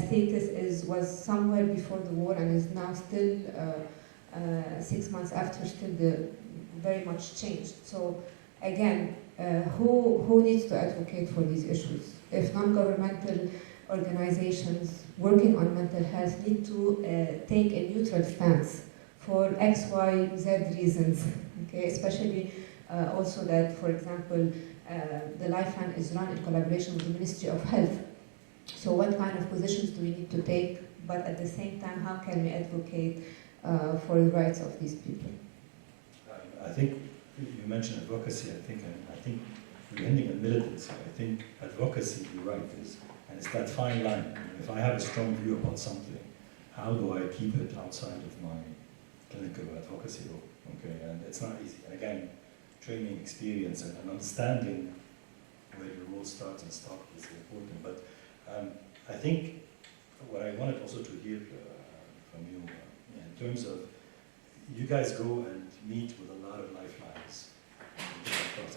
status was somewhere before the war and is now still 6 months after, still very much changed. So again, who needs to advocate for these issues? If non-governmental organizations working on mental health need to take a neutral stance for X, Y, Z reasons, okay? Especially Also that, for example, the Lifeline is run in collaboration with the Ministry of Health. So what kind of positions do we need to take, but at the same time, how can we advocate for the rights of these people? I think you mentioned advocacy, I think we're ending in militancy. I think advocacy, you're right, and it's that fine line. If I have a strong view about something, how do I keep it outside of my clinical advocacy role? Okay, and it's not easy. And again, training, experience, and understanding where your role starts and stops is important. But I think what I wanted also to hear from you, in terms of, you guys go and meet with a lot of lifelines.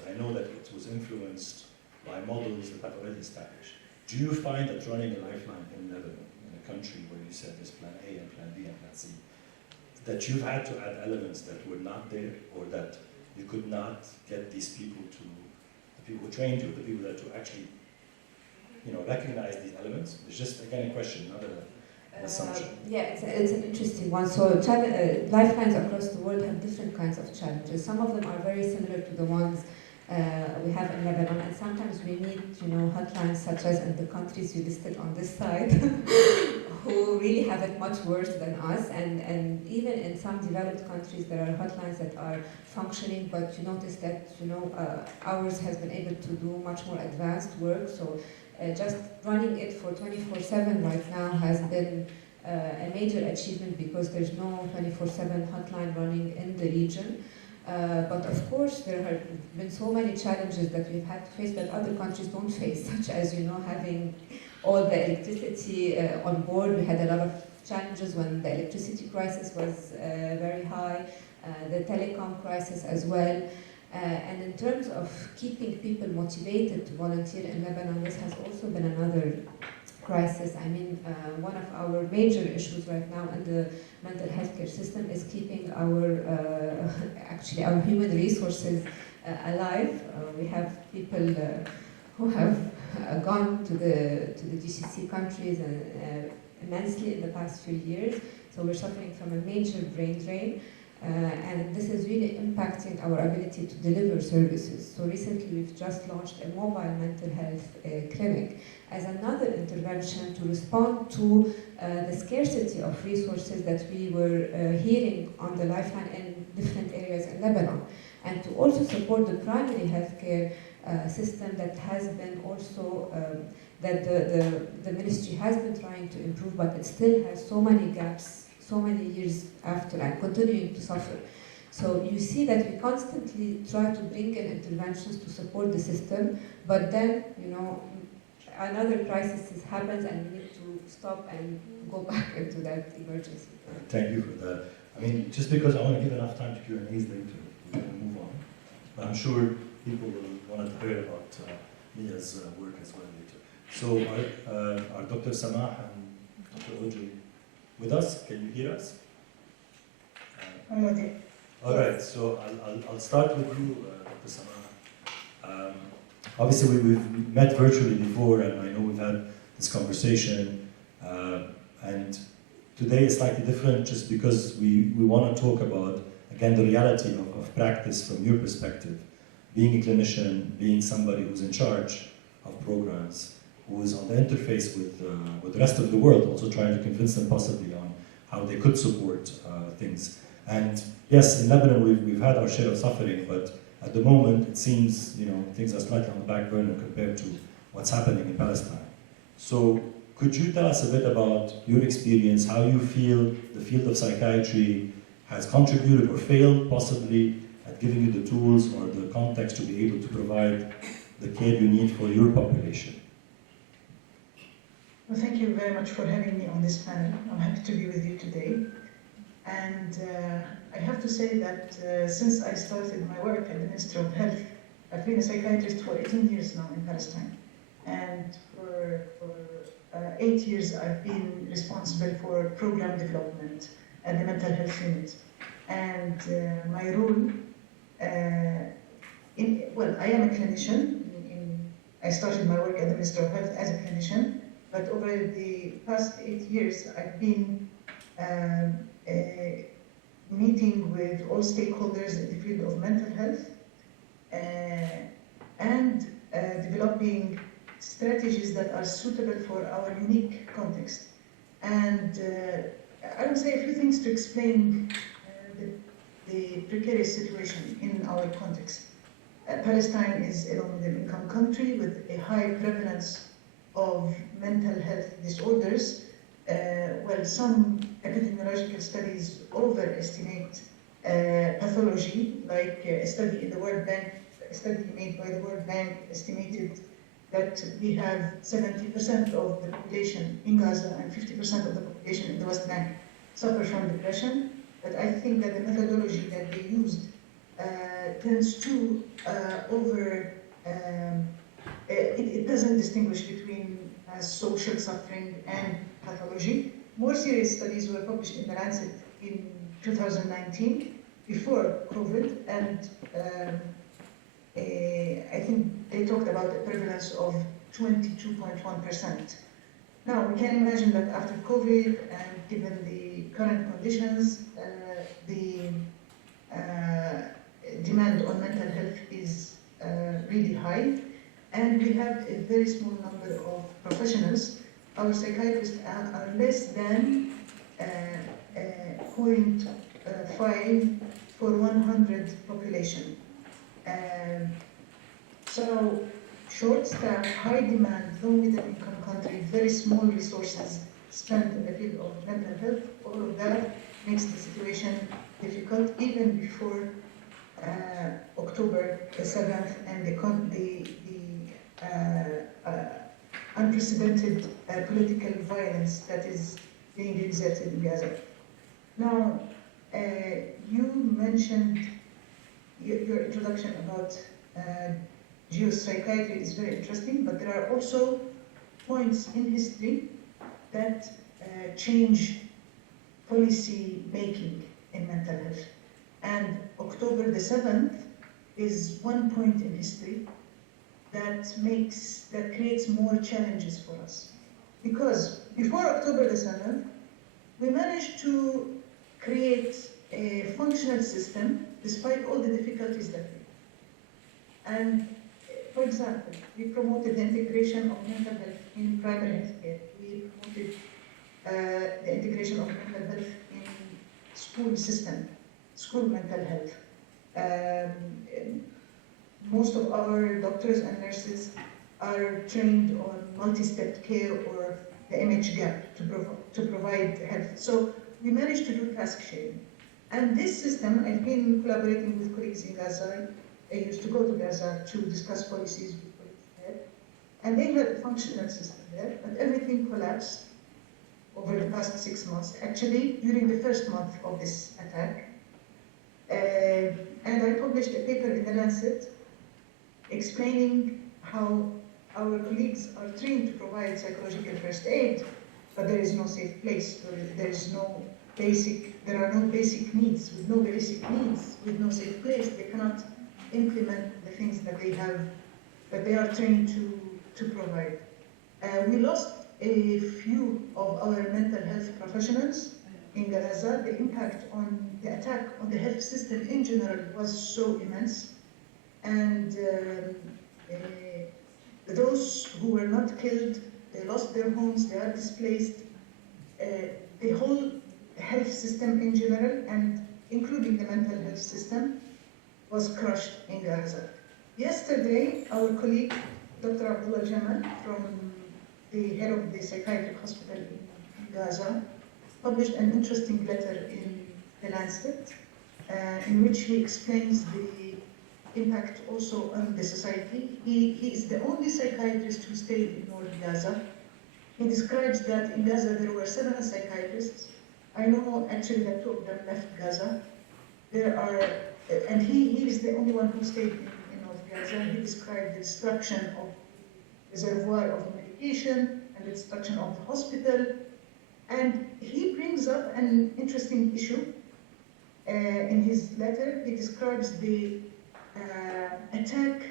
And I know that it was influenced by models that I've already established. Do you find that running a lifeline in Lebanon, in a country where you said there's plan A and plan B and plan C, that you've had to add elements that were not there, or that you could not get these people to, the people who trained you, the people that to actually, recognize these elements? It's just, again, a question, not an assumption. Yeah, it's an interesting one. So lifelines across the world have different kinds of challenges. Some of them are very similar to the ones we have in Lebanon, and sometimes we meet, hotlines such as in the countries you listed on this side, who really have it much worse than us. And even in some developed countries, there are hotlines that are functioning, but you notice that ours has been able to do much more advanced work. So just running it for 24/7 right now has been a major achievement, because there's no 24/7 hotline running in the region. But of course, there have been so many challenges that we've had to face that other countries don't face, such as, having all the electricity on board. We had a lot of challenges when the electricity crisis was very high, the telecom crisis as well. And in terms of keeping people motivated to volunteer in Lebanon, this has also been another crisis. I mean, one of our major issues right now in the mental health care system is keeping our human resources alive. We have people who have gone to the GCC countries immensely in the past few years. So we're suffering from a major brain drain. And this is really impacting our ability to deliver services. So recently we've just launched a mobile mental health clinic as another intervention to respond to the scarcity of resources that we were hearing on the Lifeline in different areas in Lebanon, and to also support the primary healthcare system that has been also, that the ministry has been trying to improve, but it still has so many gaps, so many years after, and continuing to suffer. So you see that we constantly try to bring in interventions to support the system, but then, another crisis happens and we need to stop and go back into that emergency. Thank you for that. I mean, just because I want to give enough time to Q&As later, we're going to move on. But I'm sure people will want to hear about Mia's work as well later. So are Dr. Samah and Dr. Audrey with us? Can you hear us? I'm with you. All right, so I'll start with you, Dr. Samah. Obviously, we've met virtually before, and I know we've had this conversation. And today is slightly different just because we want to talk about, again, the reality of practice from your perspective. Being a clinician, being somebody who's in charge of programs, who is on the interface with the rest of the world, also trying to convince them possibly on how they could support things. And yes, in Lebanon we've had our share of suffering, but at the moment it seems things are slightly on the back burner compared to what's happening in Palestine. So could you tell us a bit about your experience, how you feel the field of psychiatry has contributed or failed possibly at giving you the tools or the context to be able to provide the care you need for your population? Well, thank you very much for having me on this panel. I'm happy to be with you today. And I have to say that since I started my work at the Ministry of Health, I've been a psychiatrist for 18 years now in Palestine. And for 8 years I've been responsible for program development at the mental health unit. And my role, I am a clinician. I started my work at the Ministry of Health as a clinician, but over the past 8 years I've been meeting with all stakeholders in the field of mental health and developing strategies that are suitable for our unique context. And I will say a few things to explain the precarious situation in our context. Palestine is a low-middle-income country with a high prevalence of mental health disorders. Well, some epidemiological studies overestimate pathology, like a study in the World Bank, a study made by the World Bank estimated that we have 70% of the population in Gaza and 50% of the population in the West Bank suffer from depression. But I think that the methodology that they used tends to it doesn't distinguish between social suffering and pathology. More serious studies were published in The Lancet in 2019, before COVID, and I think they talked about the prevalence of 22.1%. Now, we can imagine that after COVID, and given the current conditions, the demand on mental health is really high, and we have a very small number of professionals. Our psychiatrists are less than 0.5 for 100 population. So, short staff, high demand, low middle income country, very small resources spent in the field of mental health, all of that makes the situation difficult even before October the 7th and the unprecedented political violence that is being exerted in Gaza. Now, you mentioned your introduction about geopsychiatry is very interesting, but there are also points in history that change policy making in mental health. And October the 7th is one point in history that creates more challenges for us. Because before October the 7th, we managed to create a functional system despite all the difficulties that we had. And for example, we promoted the integration of mental health in primary health care. We promoted the integration of mental health in school system, school mental health. Most of our doctors and nurses are trained on multi-step care or the MH-gap to provide health. So we managed to do task sharing. And this system, I've been collaborating with colleagues in Gaza. I used to go to Gaza to discuss policies with colleagues there. And they had a functional system there, but everything collapsed over the past 6 months. Actually, during the first month of this attack. And I published a paper in The Lancet explaining how our colleagues are trained to provide psychological first aid, but there is no safe place. There are no basic needs. With no basic needs, with no safe place, they cannot implement the things that they are trained to provide. We lost a few of our mental health professionals in Gaza. The impact on the attack on the health system in general was so immense. And those who were not killed, they lost their homes, they are displaced. The whole health system in general, and including the mental health system, was crushed in Gaza. Yesterday, our colleague, Dr. Abdullah Jamal, from the head of the psychiatric hospital in Gaza, published an interesting letter in The Lancet, in which he explains the impact also on the society. He is the only psychiatrist who stayed in North Gaza. He describes that in Gaza there were 7 psychiatrists. I know actually that 2 of them left Gaza. And he is the only one who stayed in North Gaza. He described the destruction of the reservoir of medication and the destruction of the hospital. And he brings up an interesting issue in his letter. He describes the attack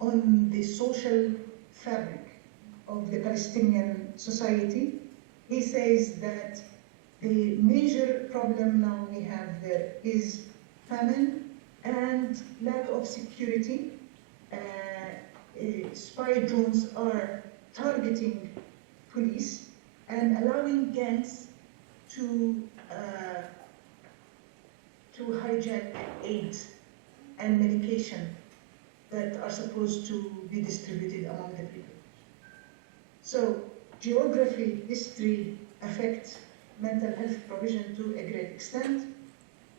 on the social fabric of the Palestinian society. He says that the major problem now we have there is famine and lack of security spy drones are targeting police and allowing gangs to hijack aid and medication that are supposed to be distributed among the people. So geography, history affect mental health provision to a great extent.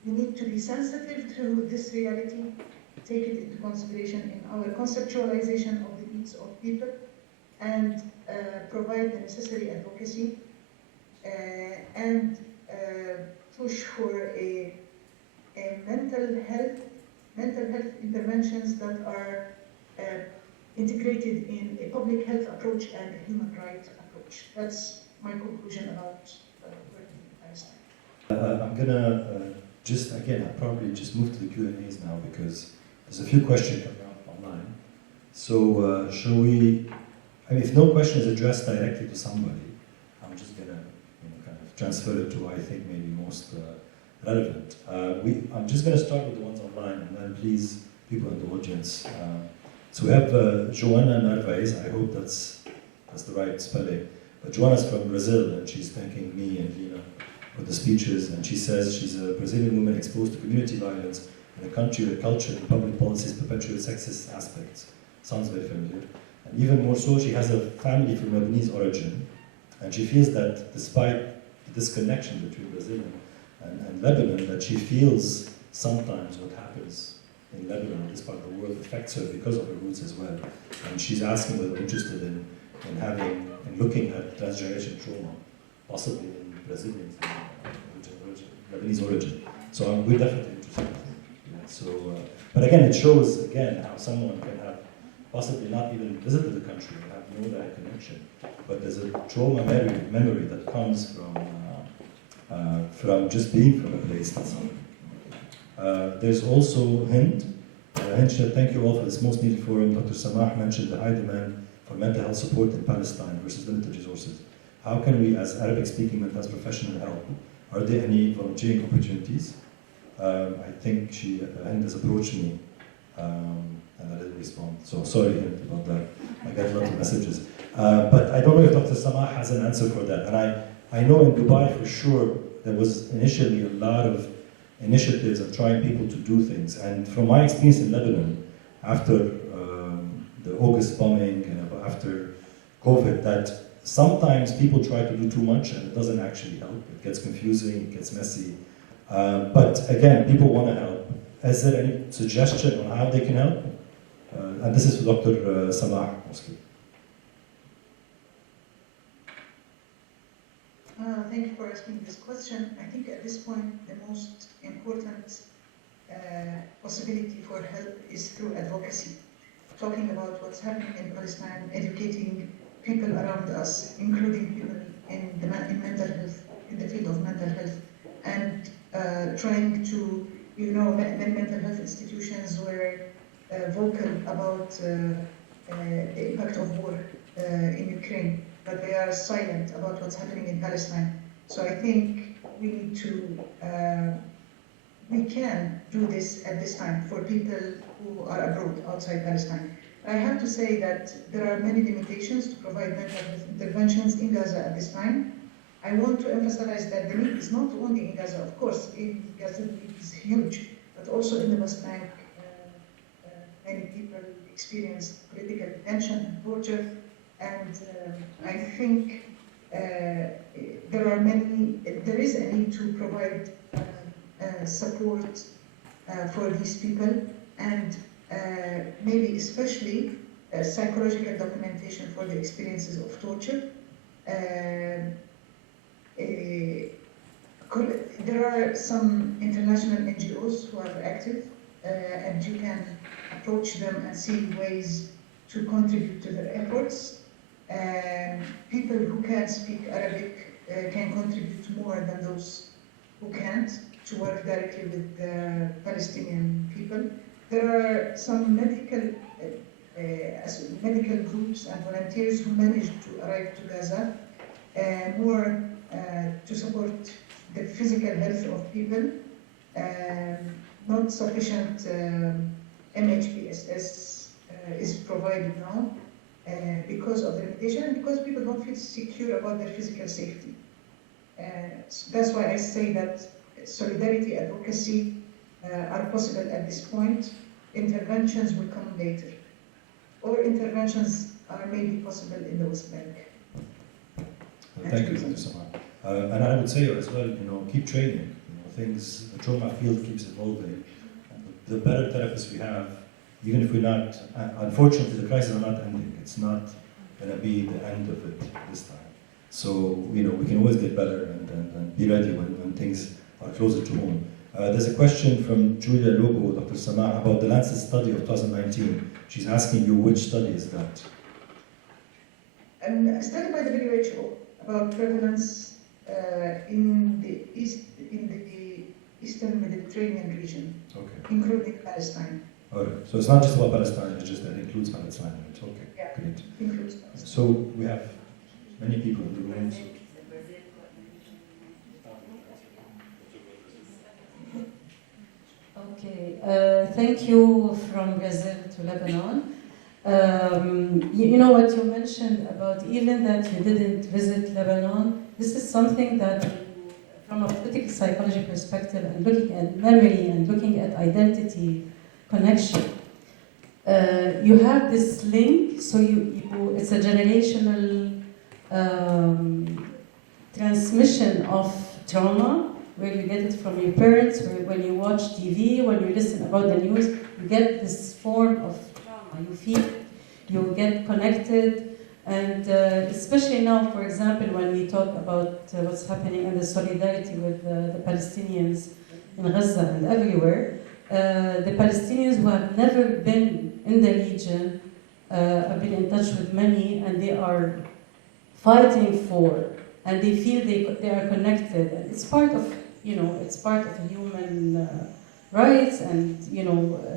We need to be sensitive to this reality, take it into consideration in our conceptualization of the needs of people, and provide the necessary advocacy and push for a mental health interventions that are integrated in a public health approach and a human rights approach. That's my conclusion about working in Palestine. I'm gonna I'll probably just move to the Q&As now because there's a few questions coming up online. So shall we, if no question is addressed directly to somebody, I'm just gonna kind of transfer it to who I think may be most relevant. I'm just gonna start with the ones online and then please, people in the audience. So we have Joanna Narvaez, I hope that's the right spelling. But Joanna's from Brazil and she's thanking me and Lina for the speeches, and she says she's a Brazilian woman exposed to community violence in a country where culture and public policies perpetuate sexist aspects. Sounds very familiar. And even more so, she has a family from Lebanese origin, and she feels that despite the disconnection between Brazil and Lebanon, that she feels sometimes what happens in Lebanon, this part of the world, affects her because of her roots as well. And she's asking whether we're interested in looking at transgeneration trauma, possibly in Brazilians, Lebanese origin. So we're definitely interested. Yeah, but again, it shows how someone can have possibly not even visited the country and have no direct connection, but there's a trauma memory that comes from just being from a place. There's also Hind. Hind said, thank you all for this most needed forum. Dr. Samah mentioned the high demand for mental health support in Palestine versus limited resources. How can we, as Arabic-speaking mental health professionals, help? Are there any volunteering opportunities? I think Hind has approached me, and I didn't respond. So sorry, Hind, about that. I got a lot of messages. But I don't know if Dr. Samah has an answer for that. And I know in Dubai, for sure, there was initially a lot of initiatives of trying people to do things. And from my experience in Lebanon, after the August bombing and after COVID, that sometimes people try to do too much and it doesn't actually help. It gets confusing, it gets messy. But again, people want to help. Is there any suggestion on how they can help? And this is for Dr. Samah mostly. Thank you for asking this question. I think at this point, the most important possibility for help is through advocacy. Talking about what's happening in Palestine, educating people around us, including people in mental health, in the field of mental health, and trying to, many mental health institutions were vocal about the impact of war in Ukraine, but they are silent about what's happening in Palestine. So I think we need to, we can do this at this time for people who are abroad, outside Palestine. I have to say that there are many limitations to provide mental health interventions in Gaza at this time. I want to emphasize that the need is not only in Gaza, of course, in Gaza the need is huge, but also in the West Bank, many people experience political detention and torture, and I think there is a need to provide support for these people, and maybe especially psychological documentation for the experiences of torture. There are some international NGOs who are active, and you can approach them and see ways to contribute to their efforts. People who can speak Arabic can contribute more than those who can't, to work directly with the Palestinian people. There are some medical groups and volunteers who managed to arrive to Gaza, more to support the physical health of people, not sufficient MHPSS is provided now because of the limitation and because people don't feel secure about their physical safety. So that's why I say that solidarity, advocacy are possible at this point. Interventions will come later. Or interventions are maybe possible in the West Bank. Thank you, Dr. Samah. And I would say as well, keep training. The trauma field keeps evolving. The better therapists we have, even if we're not, unfortunately, the crisis is not ending. It's not going to be the end of it this time. So, we can always get better and be ready when things are closer to home. There's a question from Julia Lobo, Dr. Samah, about the Lancet study of 2019. She's asking you which study is that? A study by the WHO about prevalence in the Eastern Mediterranean region, including Palestine. All right. So it's not just about Palestine, it's just that it includes Palestine. Okay, yeah, great. Includes Palestine. So we have many people in the room. Okay, thank you from Brazil to Lebanon. You know what you mentioned about even that you didn't visit Lebanon, this is something that from a political psychology perspective and looking at memory and looking at identity connection, you have this link, so it's a generational transmission of trauma, where you get it from your parents, where when you watch TV, when you listen about the news, you get this form of trauma. You feel, you get connected, and especially now, for example, when we talk about what's happening and the solidarity with the Palestinians in Gaza and everywhere, the Palestinians who have never been in the region, I've been in touch with many, and they are fighting for, and they feel they are connected. And it's part of, it's part of human rights and,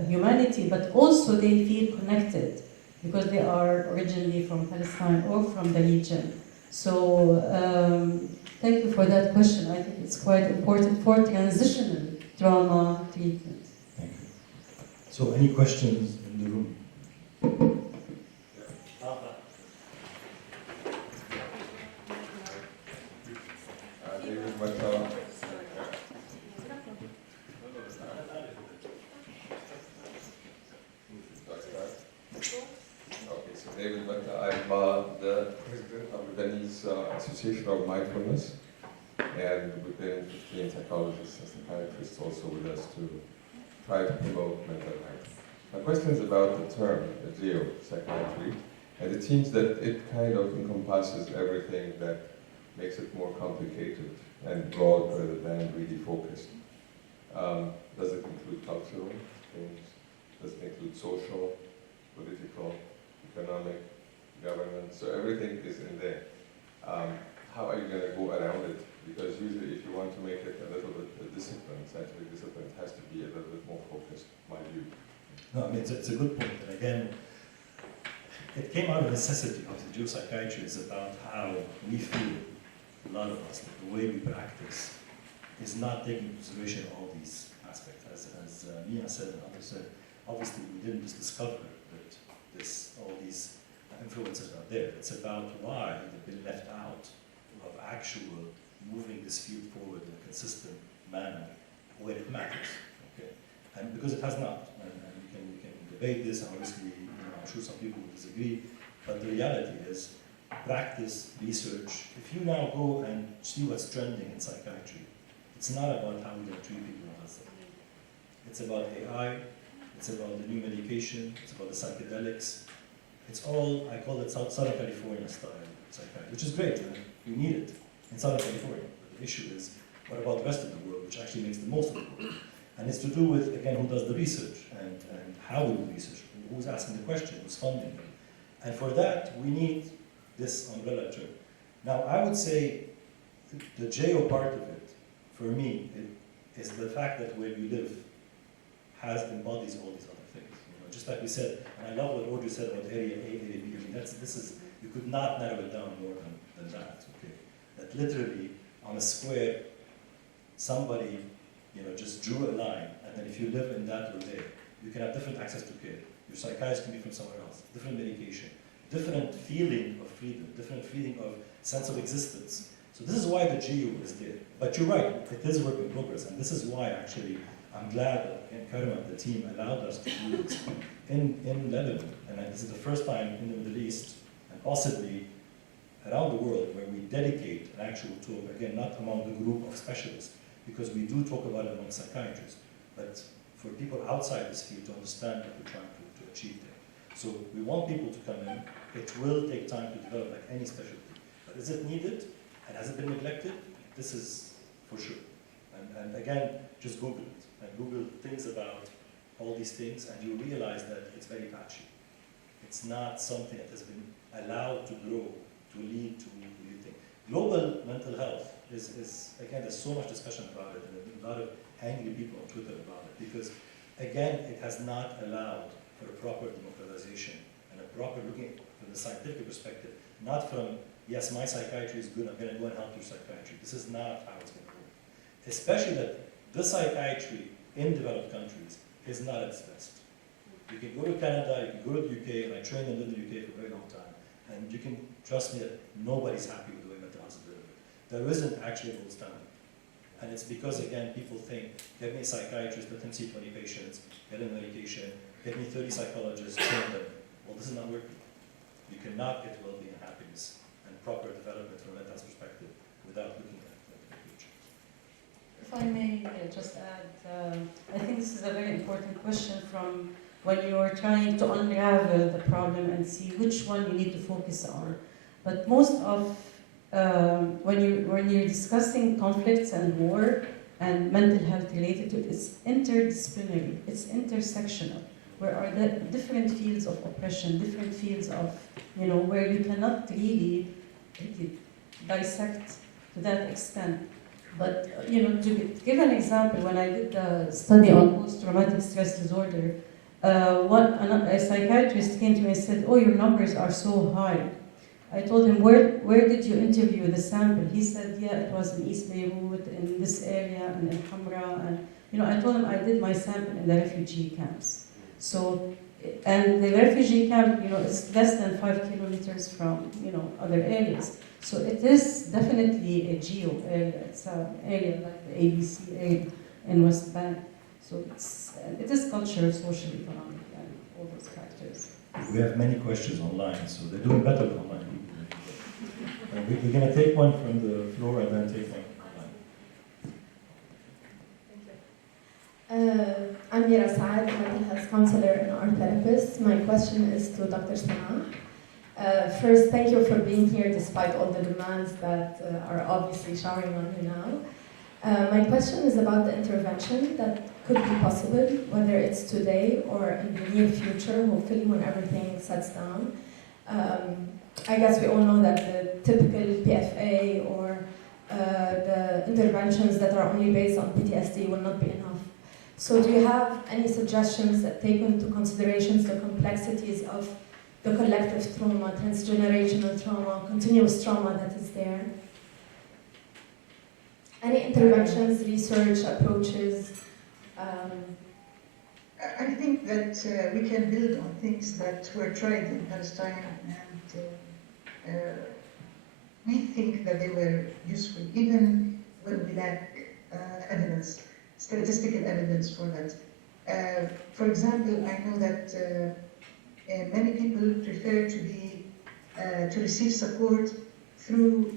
humanity, but also they feel connected because they are originally from Palestine or from the region. So thank you for that question. I think it's quite important for transitional trauma treatment. Thank you. So any questions in the room? The president of the Lebanese Association of Mindfulness, and we've been 15 psychologists and psychiatrists also with us to try to promote mental health. My question is about the term geopsychiatry, and it seems that it kind of encompasses everything that makes it more complicated and broad rather than really focused. Does it include cultural things? Does it include social, political, economic, governance? So everything is in there. How are you going to go around it? Because usually if you want to make it a little bit a discipline, scientific discipline, it has to be a little bit more focused, my view. No, I mean, it's a good point. And again, it came out of necessity of the geopsychiatry is about how we feel, a lot of us, like the way we practice is not taking into consideration all these aspects. As Lina said and others said, obviously we didn't just discover that all these influences are there. It's about why they've been left out of actual moving this field forward in a consistent manner where it matters. Okay, and because it has not, and we can debate this, and obviously, I'm sure some people will disagree, but the reality is, practice, research. If you now go and see what's trending in psychiatry, it's not about how we're going to treat people in Gaza. It's about AI. It's about the new medication. It's about the psychedelics. It's all, I call it Southern California style psychiatry, which is great, and we need it in Southern California. But the issue is, what about the rest of the world, which actually makes the most of the world? And it's to do with, again, who does the research and how we do research, who's asking the question, who's funding it. And for that, we need this umbrella term. Now, I would say the geo part of it, for me, is the fact that where we live embodies all these other things. Just like we said, and I love what Audrey said about area A, area B. I mean, you could not narrow it down more than that. Okay, that literally on a square, somebody, just drew a line, and then if you live in that or there, you can have different access to care. Your psychiatrist can be from somewhere else. Different medication, different feeling of freedom, different feeling of sense of existence. So this is why the GU is there. But you're right, it is work in progress, and this is why actually I'm glad that Karim and the team allowed us to do this in Lebanon. And this is the first time in the Middle East, and possibly around the world, where we dedicate an actual talk, again, not among the group of specialists, because we do talk about it among psychiatrists, but for people outside this field to understand what we're trying to achieve there. So we want people to come in. It will take time to develop like any specialty. But is it needed? And has it been neglected? This is for sure. And again, just Google it. And Google things about all these things, and you realize that it's very patchy. It's not something that has been allowed to grow, to lead to new thing. Global mental health is, again, there's so much discussion about it, and a lot of angry people on Twitter about it, because, again, it has not allowed for a proper democratization and a proper looking from the scientific perspective, not from, yes, my psychiatry is good, I'm going to go and help your psychiatry. This is not how it's going to work. Especially that the psychiatry in developed countries is not at its best. You can go to Canada, you can go to the UK, and I trained and lived in the UK for a very long time, and you can trust me that nobody's happy with the way mental health is delivered. There isn't actually a gold standard. And it's because, again, people think, get me a psychiatrist, let him see 20 patients, get him medication, get me 30 psychologists, train them. Well, this is not working. You cannot get well-being and happiness and proper development from a mental health perspective without looking at the future. If I may just add, I think this is a very important question from when you're trying to unravel the problem and see which one you need to focus on. But most of, when you're discussing conflicts and war and mental health related to it, it's interdisciplinary, it's intersectional. Where are the different fields of oppression, different fields of, where you cannot really dissect to that extent. But, to give an example, when I did the study on post-traumatic stress disorder, a psychiatrist came to me and said, "Oh, your numbers are so high." I told him, where did you interview the sample? He said, yeah, it was in East Beirut, in this area, and in El-Khoury. And, I told him I did my sample in the refugee camps. So, and the refugee camp, is less than 5 kilometers from, other areas. So it is definitely a geo area. It's an area like the ABC area in West Bank. So it is culture, social, economic, and all those factors. We have many questions online, so they're doing better than online people. We're going to take one from the floor and then take one online. I'm Mira Saad, mental health counselor and art therapist. My question is to Dr. Samah. First, thank you for being here despite all the demands that are obviously showering on you now. My question is about the intervention that could be possible, whether it's today or in the near future, hopefully when everything sets down. I guess we all know that the typical PFA or the interventions that are only based on PTSD will not be enough. So do you have any suggestions that take into considerations the complexities of the collective trauma, transgenerational trauma, continuous trauma that is there? Any interventions, research, approaches? I think that we can build on things that were tried in Palestine, and we think that they were useful, even when we lack evidence, statistical evidence for that. For example, I know that many people prefer to receive support through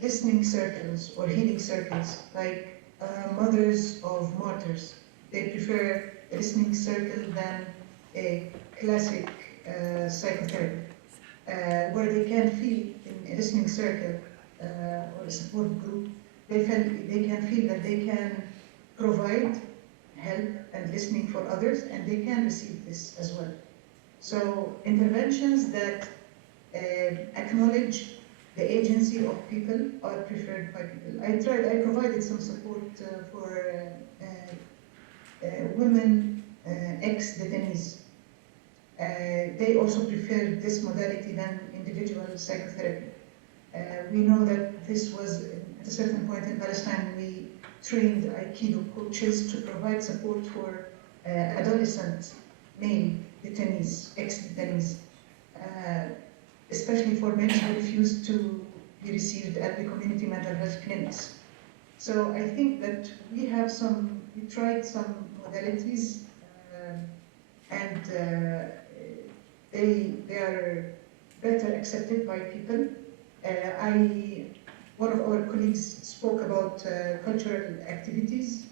listening circles or healing circles, like mothers of martyrs. They prefer a listening circle than a classic psychotherapy, where they can feel in a listening circle or a support group, they can feel that they can provide help and listening for others, and they can receive this as well. So interventions that acknowledge the agency of people are preferred by people. I provided some support for women ex-detainees. They also prefer this modality than individual psychotherapy. We know that this was, at a certain point in Palestine, we trained Aikido coaches to provide support for adolescent name detainees, ex-detainees, especially for many who refused to be received at the community mental health clinics. So I think that we tried some modalities, and they are better accepted by people. One of our colleagues spoke about cultural activities.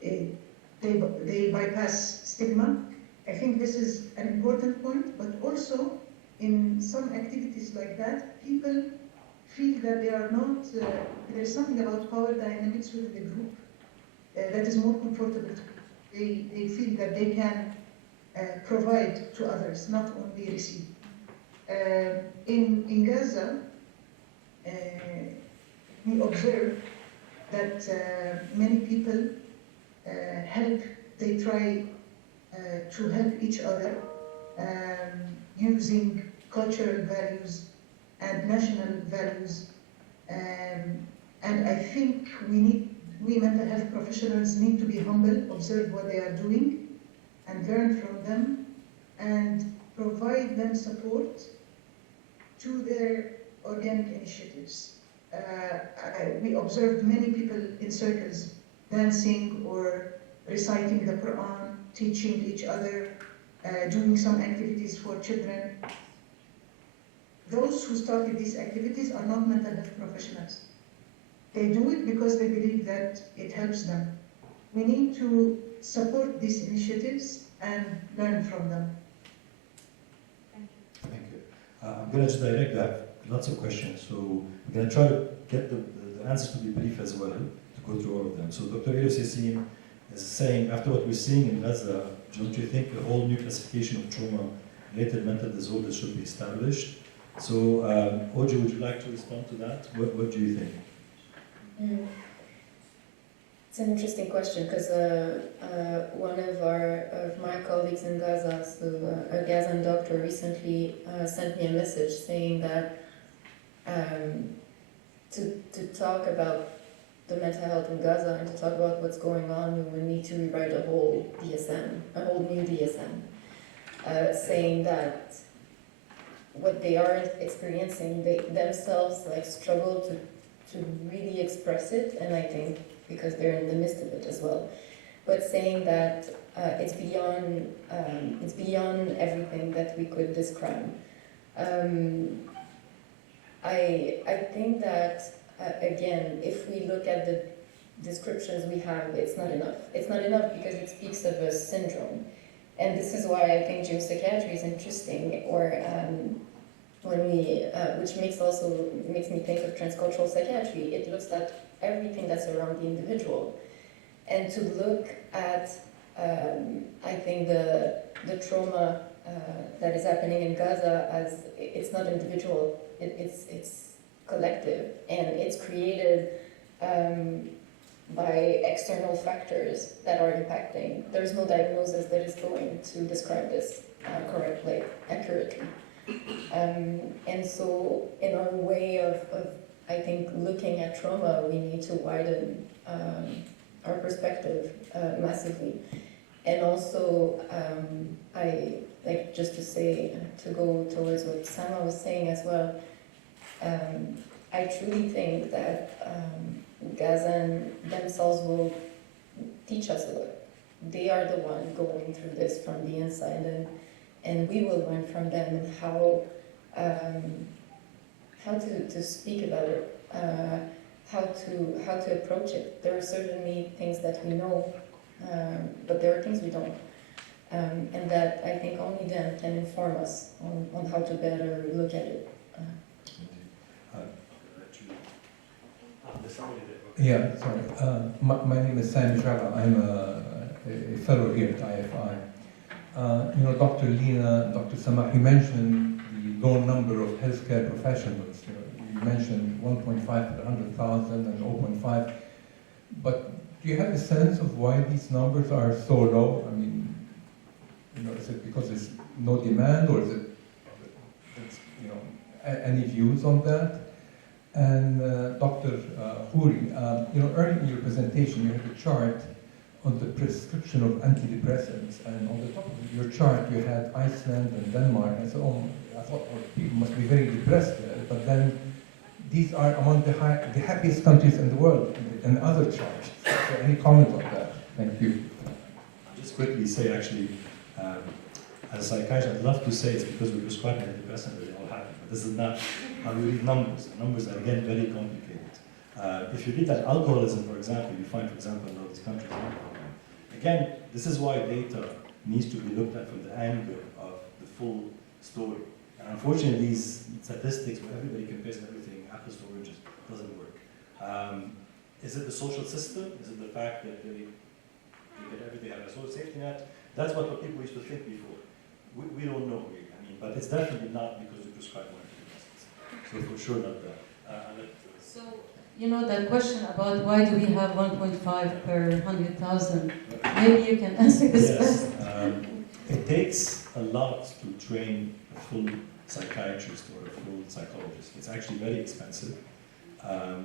They bypass stigma. I think this is an important point, but also in some activities like that, people feel that they are not, there's something about power dynamics within the group that is more comfortable. They feel that they can provide to others, not only receive. In Gaza, we observe that many people they try to help each other using cultural values and national values. And I think we mental health professionals need to be humble, observe what they are doing, and learn from them, and provide them support to their organic initiatives. We observed many people in circles dancing or reciting the Quran, teaching each other, doing some activities for children. Those who started these activities are not mental health professionals. They do it because they believe that it helps them. We need to support these initiatives and learn from them. Thank you. I'm going to just direct that. Lots of questions, so we're going to try to get the answers to be brief as well, to go through all of them. So Dr. Elias Yassin is saying, after what we're seeing in Gaza, don't you think a whole new classification of trauma-related mental disorders should be established? So, Audrey, would you like to respond to that? What do you think? It's an interesting question, because one of my colleagues in Gaza, so a Gazan doctor, recently sent me a message saying that to talk about the mental health in Gaza and to talk about what's going on, we would need to rewrite a whole DSM, a whole new DSM, saying that what they are experiencing, they themselves struggle to really express it, and I think because they're in the midst of it as well. But saying that it's beyond everything that we could describe. I think that again, if we look at the descriptions we have, it's not enough. It's not enough because it speaks of a syndrome, and this is why I think geopsychiatry is interesting, or which makes me think of transcultural psychiatry. It looks at everything that's around the individual, and to look at I think the trauma that is happening in Gaza as it's not individual, it's collective, and it's created by external factors that are impacting. There's no diagnosis that is going to describe this correctly, accurately. And so in our way of I think looking at trauma, we need to widen our perspective massively. And also, I like just to say, to go towards what Samah was saying as well, I truly think that Gazan themselves will teach us a lot. They are the one going through this from the inside, and we will learn from them how to speak about it, how to approach it. There are certainly things that we know, but there are things we don't, and that I think only them can inform us on how to better look at it. Yeah, sorry. My name is Samah Jabr. I'm a fellow here at IFI. Dr. Lina, Dr. Samah, you mentioned the low number of healthcare professionals. You mentioned 1.5 per 100,000 and 0.5. But do you have a sense of why these numbers are so low? I mean, is it because there's no demand, or is it, any views on that? And Dr. El-Khoury, earlier in your presentation, you had a chart on the prescription of antidepressants, and on the top of your chart you had Iceland and Denmark, and so on. I thought, oh, people must be very depressed there, but then these are among the happiest countries in the world, and other charts. So any comment on that? Thank you. I'll just quickly say, actually, as a psychiatrist, I'd love to say it's because we prescribe antidepressants that they're all happy, but this is not how we read numbers. Numbers are, again, very complicated. If you read that alcoholism, for example, you find, for example, in all these countries, again, this is why data needs to be looked at from the angle of the full story. And unfortunately, these statistics where everybody compares everything, apples to oranges, doesn't work. Is it the social system? Is it the fact that they get everything out of a social safety net? That's what people used to think before. We don't know really, I mean, but it's definitely not because we prescribe more antidepressants. So for sure not that. So, you know, that question about why do we have 1.5 per 100,000, maybe you can answer this yes. question. It takes a lot to train a full psychiatrist or a full psychologist. It's actually very expensive.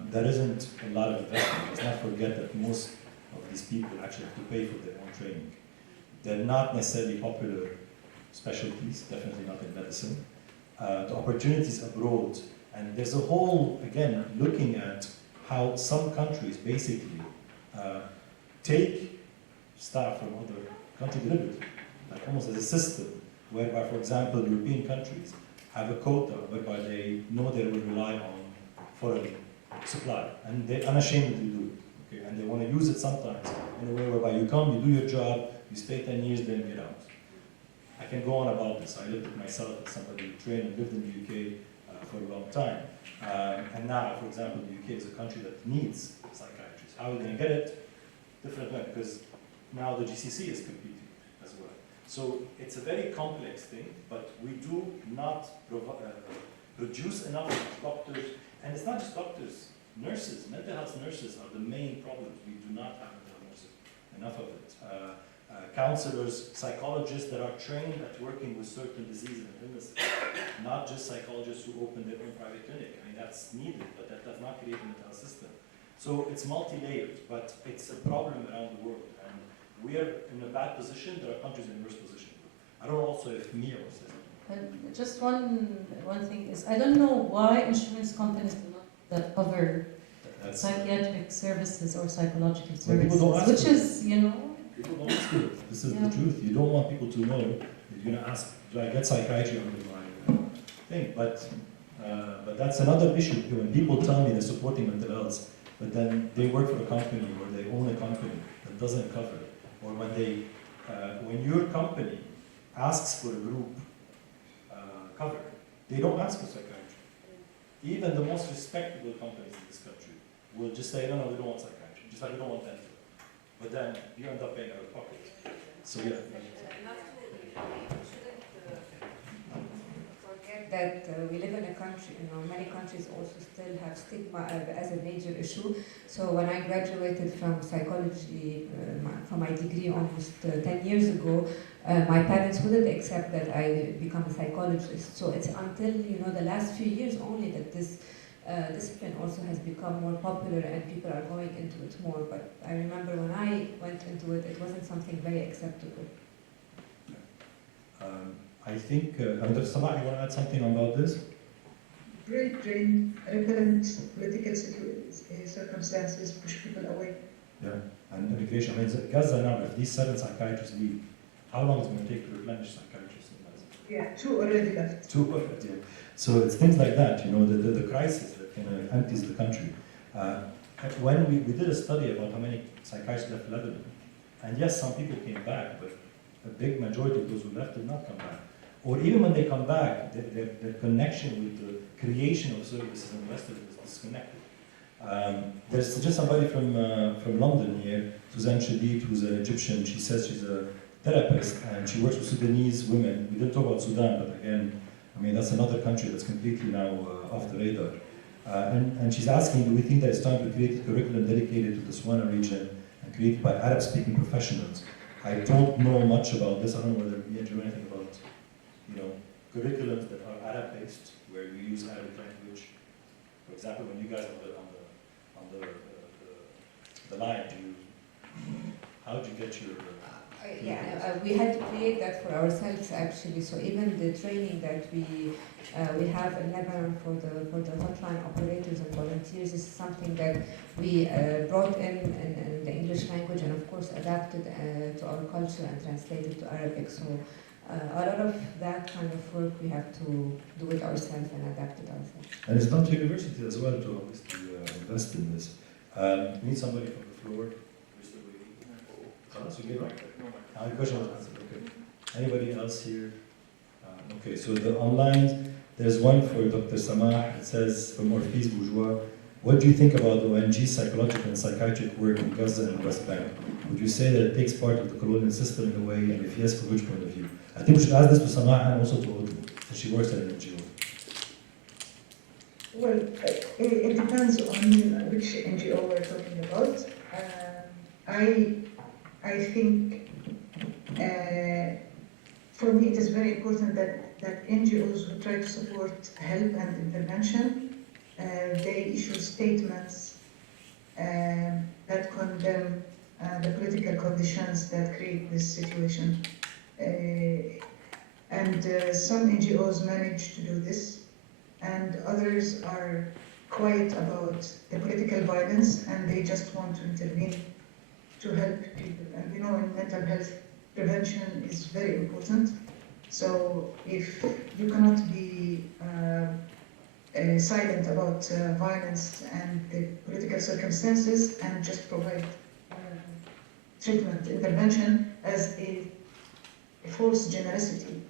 There isn't a lot of investment. Let's not forget that most of these people actually have to pay for their own training. They're not necessarily popular specialties, definitely not in medicine. The opportunities abroad, and there's a whole, again, looking at how some countries basically take staff from other countries deliberately, like almost as a system, whereby, for example, European countries have a quota whereby they know they will rely on foreign supply, and they unashamedly do it. Okay? And they want to use it sometimes in a way whereby you come, you do your job, you stay 10 years, then get out. I can go on about this. I lived it myself as somebody who trained and lived in the UK for a long time. And now, for example, the UK is a country that needs psychiatrists. How are we going to get it? Different way, because now the GCC is competing as well. So it's a very complex thing, but we do not produce enough doctors, and it's not just doctors, nurses, mental health nurses are the main problem. We do not have mental health nurses, enough of it. Counselors, psychologists that are trained at working with certain diseases and illnesses, not just psychologists who open their own private clinic. I mean, that's needed, but that does not create a mental health system. So it's multi-layered, but it's a problem around the world. And we are in a bad position. There are countries in a worse position. I don't know also if Mia was saying. Just one thing is, I don't know why insurance companies do not cover psychiatric services or psychological services, which is, you know. People don't ask you. This is the truth. You don't want people to know that you're going to ask, do I get psychiatry under my thing? But that's another issue. When people tell me they're supporting mental health, but then they work for a company or they own a company that doesn't cover it, or when your company asks for a group cover, they don't ask for psychiatry. Even the most respectable companies in this country will just say, no, we don't want psychiatry, just like we don't want dental. But then you end up paying out of pocket. So yeah. Forget that we live in a country, many countries also still have stigma as a major issue. So when I graduated from psychology, from my degree almost 10 years ago, my parents wouldn't accept that I become a psychologist. So it's until the last few years only that this discipline also has become more popular and people are going into it more. But I remember when I went into it, it wasn't something very acceptable. I think, Dr. Samah, you want to add something about this? Great drain, repellent, political circumstances push people away. Yeah, and immigration. I mean, Gaza now, if these 7 psychiatrists leave, how long is it going to take to replenish psychiatrists in Gaza? Yeah, 2 already left. 2 already, yeah. So it's things like that, the crisis that empties the country. When we did a study about how many psychiatrists left Lebanon, and yes, some people came back, but a big majority of those who left did not come back. Or even when they come back, their connection with the creation of services and the rest of it is disconnected. There's just somebody from London here, Suzanne Shadid, who's an Egyptian. She says she's a therapist and she works with Sudanese women. We didn't talk about Sudan, but again, I mean, that's another country that's completely now off the radar. And she's asking, do we think that it's time to create a curriculum dedicated to the Swana region and created by Arab-speaking professionals? I don't know much about this. I don't know whether you know anything about, curriculums that are Arab-based, where you use Arabic language. For example, when you guys are on the line, how do you we had to create that for ourselves actually. So even the training that we have in Lebanon for the hotline operators and volunteers is something that we brought in the English language and of course adapted to our culture and translated to Arabic. So a lot of that kind of work we have to do it ourselves and adapt it ourselves. And it's not to university as well to obviously invest in this. We need somebody from the floor. So you the question was answered. Okay. Anybody else here? Okay, so the online, there's one for Dr. Samah. It says from Orpheus Bourgeois, what do you think about the ONG's psychological and psychiatric work in Gaza and West Bank? Would you say that it takes part of the colonial system in a way, and if yes, from which point of view? I think we should ask this to Samah and also to Audrey, since she works at an NGO. Well, it depends on which NGO we're talking about. I think for me it is very important that NGOs who try to support help and intervention, they issue statements that condemn the political conditions that create this situation. And some NGOs manage to do this, and others are quiet about the political violence and they just want to intervene to help people. And we know in mental health, prevention is very important. So if you cannot be silent about violence and the political circumstances and just provide treatment, intervention as a false generosity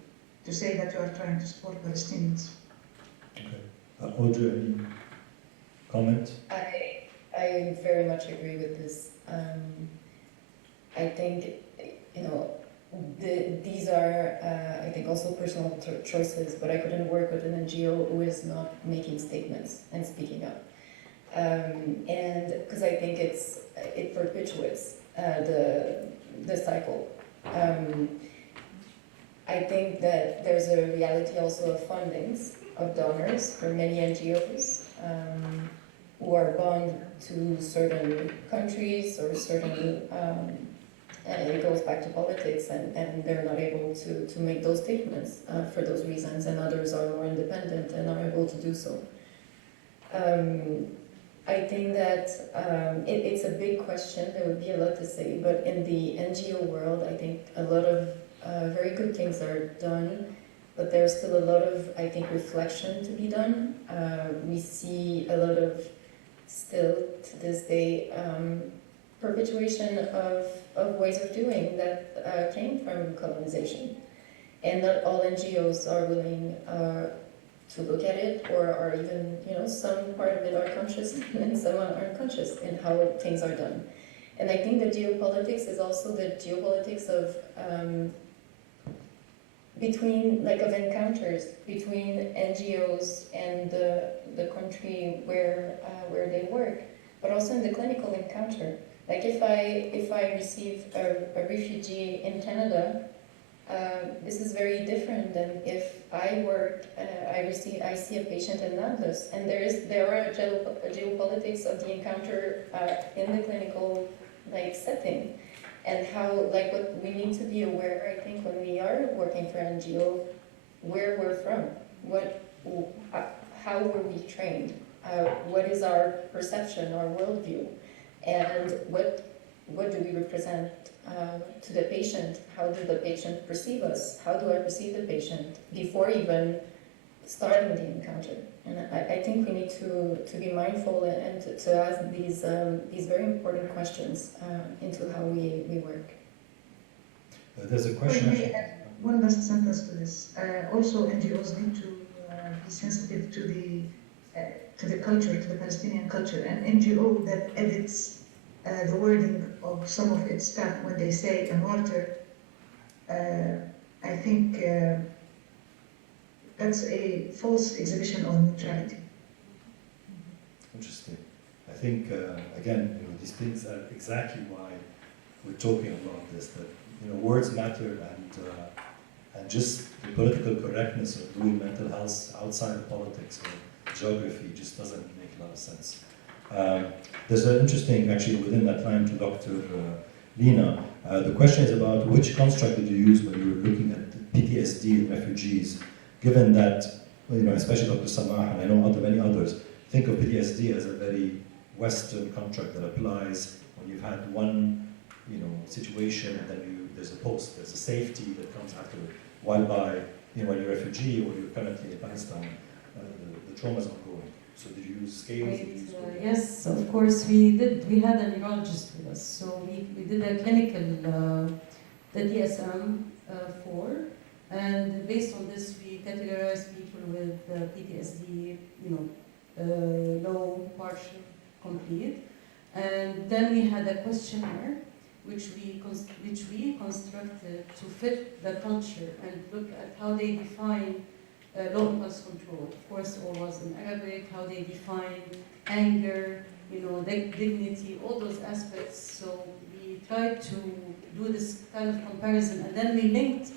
to say that you are trying to support Palestinians. Okay. Audrey, any comment? I very much agree with this. I think, these are, I think, also personal choices, but I couldn't work with an NGO who is not making statements and speaking up. And because I think it perpetuates the cycle. I think that there's a reality also of fundings of donors for many NGOs who are bound to certain countries or certain, and it goes back to politics, and they're not able to make those statements for those reasons, and others are more independent and are able to do so. I think that it's a big question. There would be a lot to say, but in the NGO world, I think a lot of very good things are done, but there's still a lot of, I think, reflection to be done. We see a lot of, still to this day, perpetuation of ways of doing that came from colonization. And not all NGOs are willing to look at it, or are even, some part of it are conscious and some are unconscious in how things are done. And I think the geopolitics is also the geopolitics of of encounters between NGOs and the country where they work, but also in the clinical encounter. Like if I receive a refugee in Canada, this is very different than if I work, I see a patient in Nandos, and there are geopolitics of the encounter in the clinical setting, and how what we need to be aware, I think, when we are working for NGO, where we're from, how were we trained, what is our perception, our worldview, and what do we represent to the patient? How does the patient perceive us? How do I perceive the patient before even starting the encounter? And I think we need to be mindful and to ask these very important questions into how we work. There's a question. May I add one last sentence to this. Also, NGOs need to be sensitive to the culture, to the Palestinian culture. An NGO that edits the wording of some of its staff when they say a martyr, I think that's a false exhibition of neutrality. Interesting. I think, again, these things are exactly why we're talking about this, that words matter, and just the political correctness of doing mental health outside of politics or geography just doesn't make a lot of sense. There's an interesting, actually, within that line to Dr. Lina. The question is about which construct did you use when you were looking at PTSD in refugees, given that, especially Dr. Samah, and I know many others, think of PTSD as a very Western construct that applies when you've had one, situation, and then there's a there's a safety that comes after. While when you're a refugee or you're currently in Palestine, the trauma is ongoing. So did you use scales? Yes, of course we did. We had a neurologist with us, so we did a clinical, the DSM-4, and based on this we categorized people with PTSD, low, partial, complete, and then we had a questionnaire which we constructed to fit the culture and look at how they define low impulse control. Of course, all was in Arabic, how they define anger, dignity, all those aspects. So we tried to do this kind of comparison, and then we linked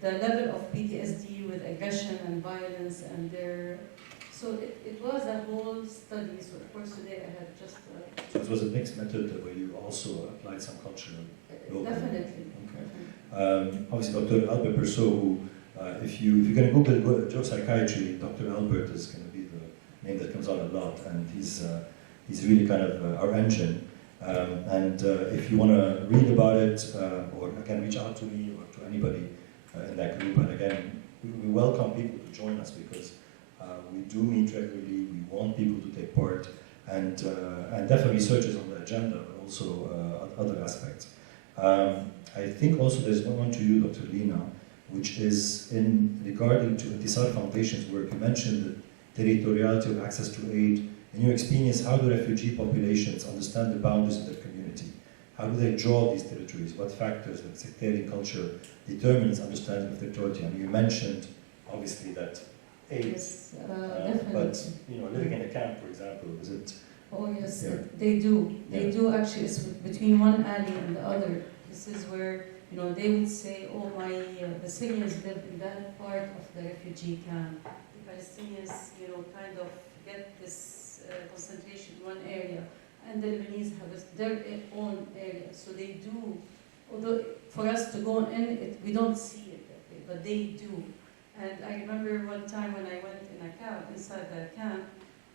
the level of PTSD with aggression and violence, and so it was a whole study. So of course today I had just. So it was a mixed method where you also applied some cultural. Definitely. Okay. Obviously, Dr. Albert Persaud, who, if you're going to Google Geopsychiatry, Dr. Albert is going to be the name that comes out a lot, and he's really kind of our engine. And if you want to read about it, or again reach out to me or to anybody in that group, and again we welcome people to join us because we do meet regularly. We want people to take part, and definitely research is on the agenda, but also other aspects. I think also there's one to you, Dr. Lina, which is regarding to Intisar Foundation's work. You mentioned the territoriality of access to aid. In your experience, how do refugee populations understand the boundaries of their community? How do they draw these territories? What factors like sectarian culture determines understanding of territoriality? And you mentioned, obviously, that aid. Yes, but living in a camp, for example, is it? Oh yes, Yeah. they do. They do actually. It's between one alley and the other. This is where they would say, "Oh, the Syrians live in that part of the refugee camp. The Palestinians, kind of get this concentration in one area, and the Lebanese have their own area. So they do. Although for us to go in, we don't see it that way, but they do. And I remember one time when I went inside the camp.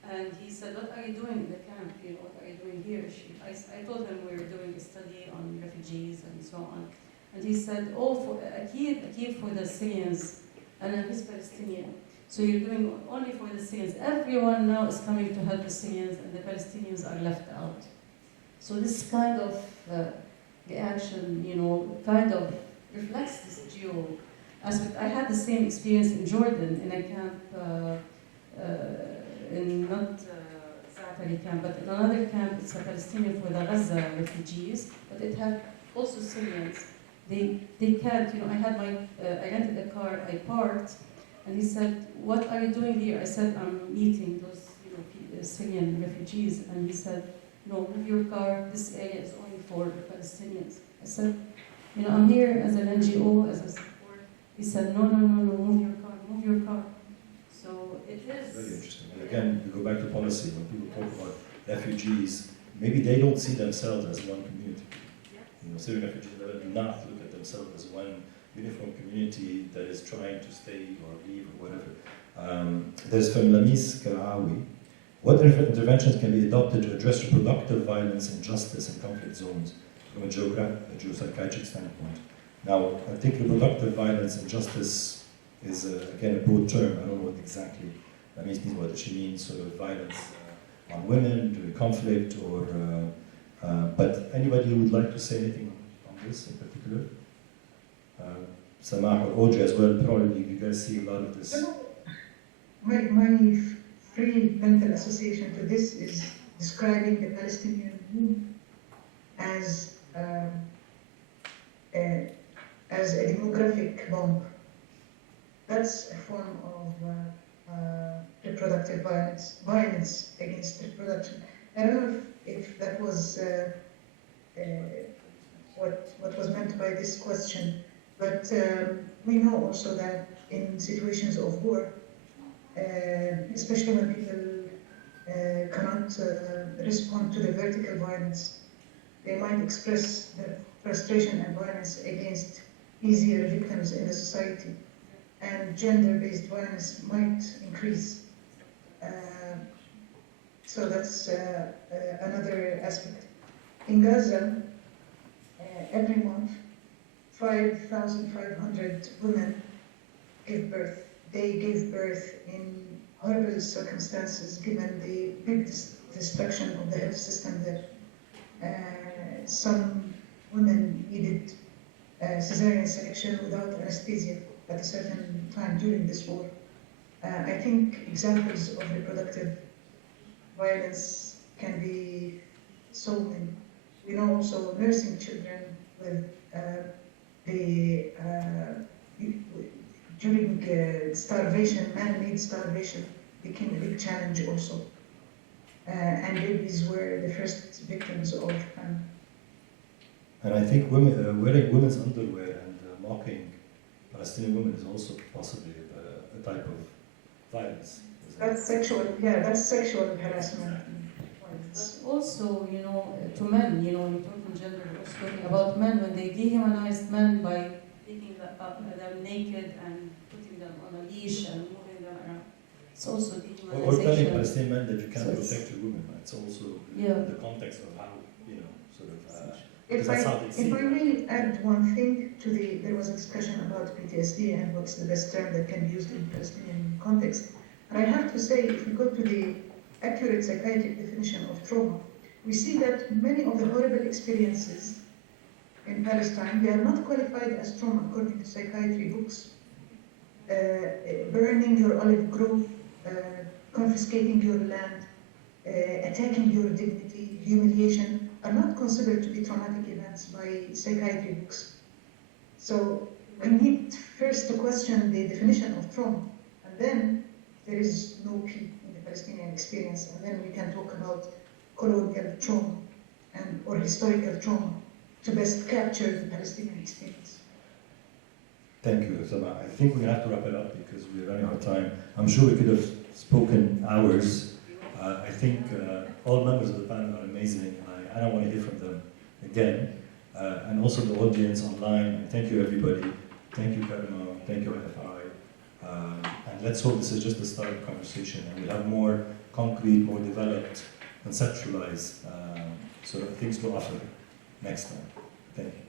And he said, "What are you doing in the camp? What are you doing here?" I told him we were doing a study on refugees and so on. And he said, "Oh, for a kid for the Syrians, and he's Palestinian. So you're doing only for the Syrians. Everyone now is coming to help the Syrians, and the Palestinians are left out." So this kind of reaction, kind of reflects this geo aspect. I had the same experience in Jordan in a camp. In not Zaatari camp, but in another camp, it's a Palestinian for the Gaza refugees, but it had also Syrians. They can't, I rented a car, I parked, and he said, "What are you doing here?" I said, "I'm meeting those, Syrian refugees," and he said, "No, move your car, this area is only for the Palestinians." I said, "I'm here as an NGO, as a support." He said, no, move your car. So it is. Very interesting. And again, we go back to policy. When people talk about refugees, maybe they don't see themselves as one community. Syrian refugees do not look at themselves as one uniform community that is trying to stay or leave or whatever. There's from Lebanese Kreidie. What interventions can be adopted to address reproductive violence, injustice, and conflict zones from a geopsychiatric standpoint? Now, I think reproductive violence, injustice is, again, a broad term. I don't know what exactly that means what she means, sort of violence on women during conflict, or but anybody who would like to say anything on this in particular? Samah or Audrey as well, probably you guys see a lot of this. My free mental association to this is describing the Palestinian womb as a demographic bomb. That's a form of reproductive violence against reproduction. I don't know if that was what was meant by this question, but we know also that in situations of war, especially when people cannot respond to the vertical violence, they might express their frustration and violence against easier victims in the society, and gender-based violence might increase. So that's another aspect. In Gaza, every month, 5,500 women give birth. They give birth in horrible circumstances, given the big destruction of the health system there. Some women needed cesarean section without anesthesia at a certain time during this war. I think examples of reproductive violence can be so many. We know also nursing children with during starvation, man-made starvation became a big challenge also. And babies were the first victims of And I think women, wearing women's underwear and mocking Palestinian women is also possibly a type of violence. That's sexual, yeah, that's sexual harassment. But also, you know, to men, you know, when you talk in gender, we're also talking about men, when they dehumanized men by taking them naked and putting them on a leash and moving them around. It's also dehumanization. Or telling Palestinian men that you can't protect your women. It's also the context of how, you know, sort of... If I may add one thing to there was a discussion about PTSD and what's the best term that can be used in Palestinian context. And I have to say, if we go to the accurate psychiatric definition of trauma, we see that many of the horrible experiences in Palestine, they are not qualified as trauma according to psychiatry books. Burning your olive grove, confiscating your land, attacking your dignity, humiliation, are not considered to be traumatic events by psychiatry books. So we need first to question the definition of trauma, and then there is no P in the Palestinian experience, and then we can talk about colonial trauma or historical trauma to best capture the Palestinian experience. Thank you, Samah. I think we have to wrap it up because we're running out of time. I'm sure we could have spoken hours. I think all members of the panel are amazing. I don't want to hear from them again. And also the audience online. Thank you, everybody. Thank you, Karima. Thank you, FFI. And let's hope this is just the start of the conversation and we'll have more concrete, more developed, conceptualized sort of things to offer next time. Thank you.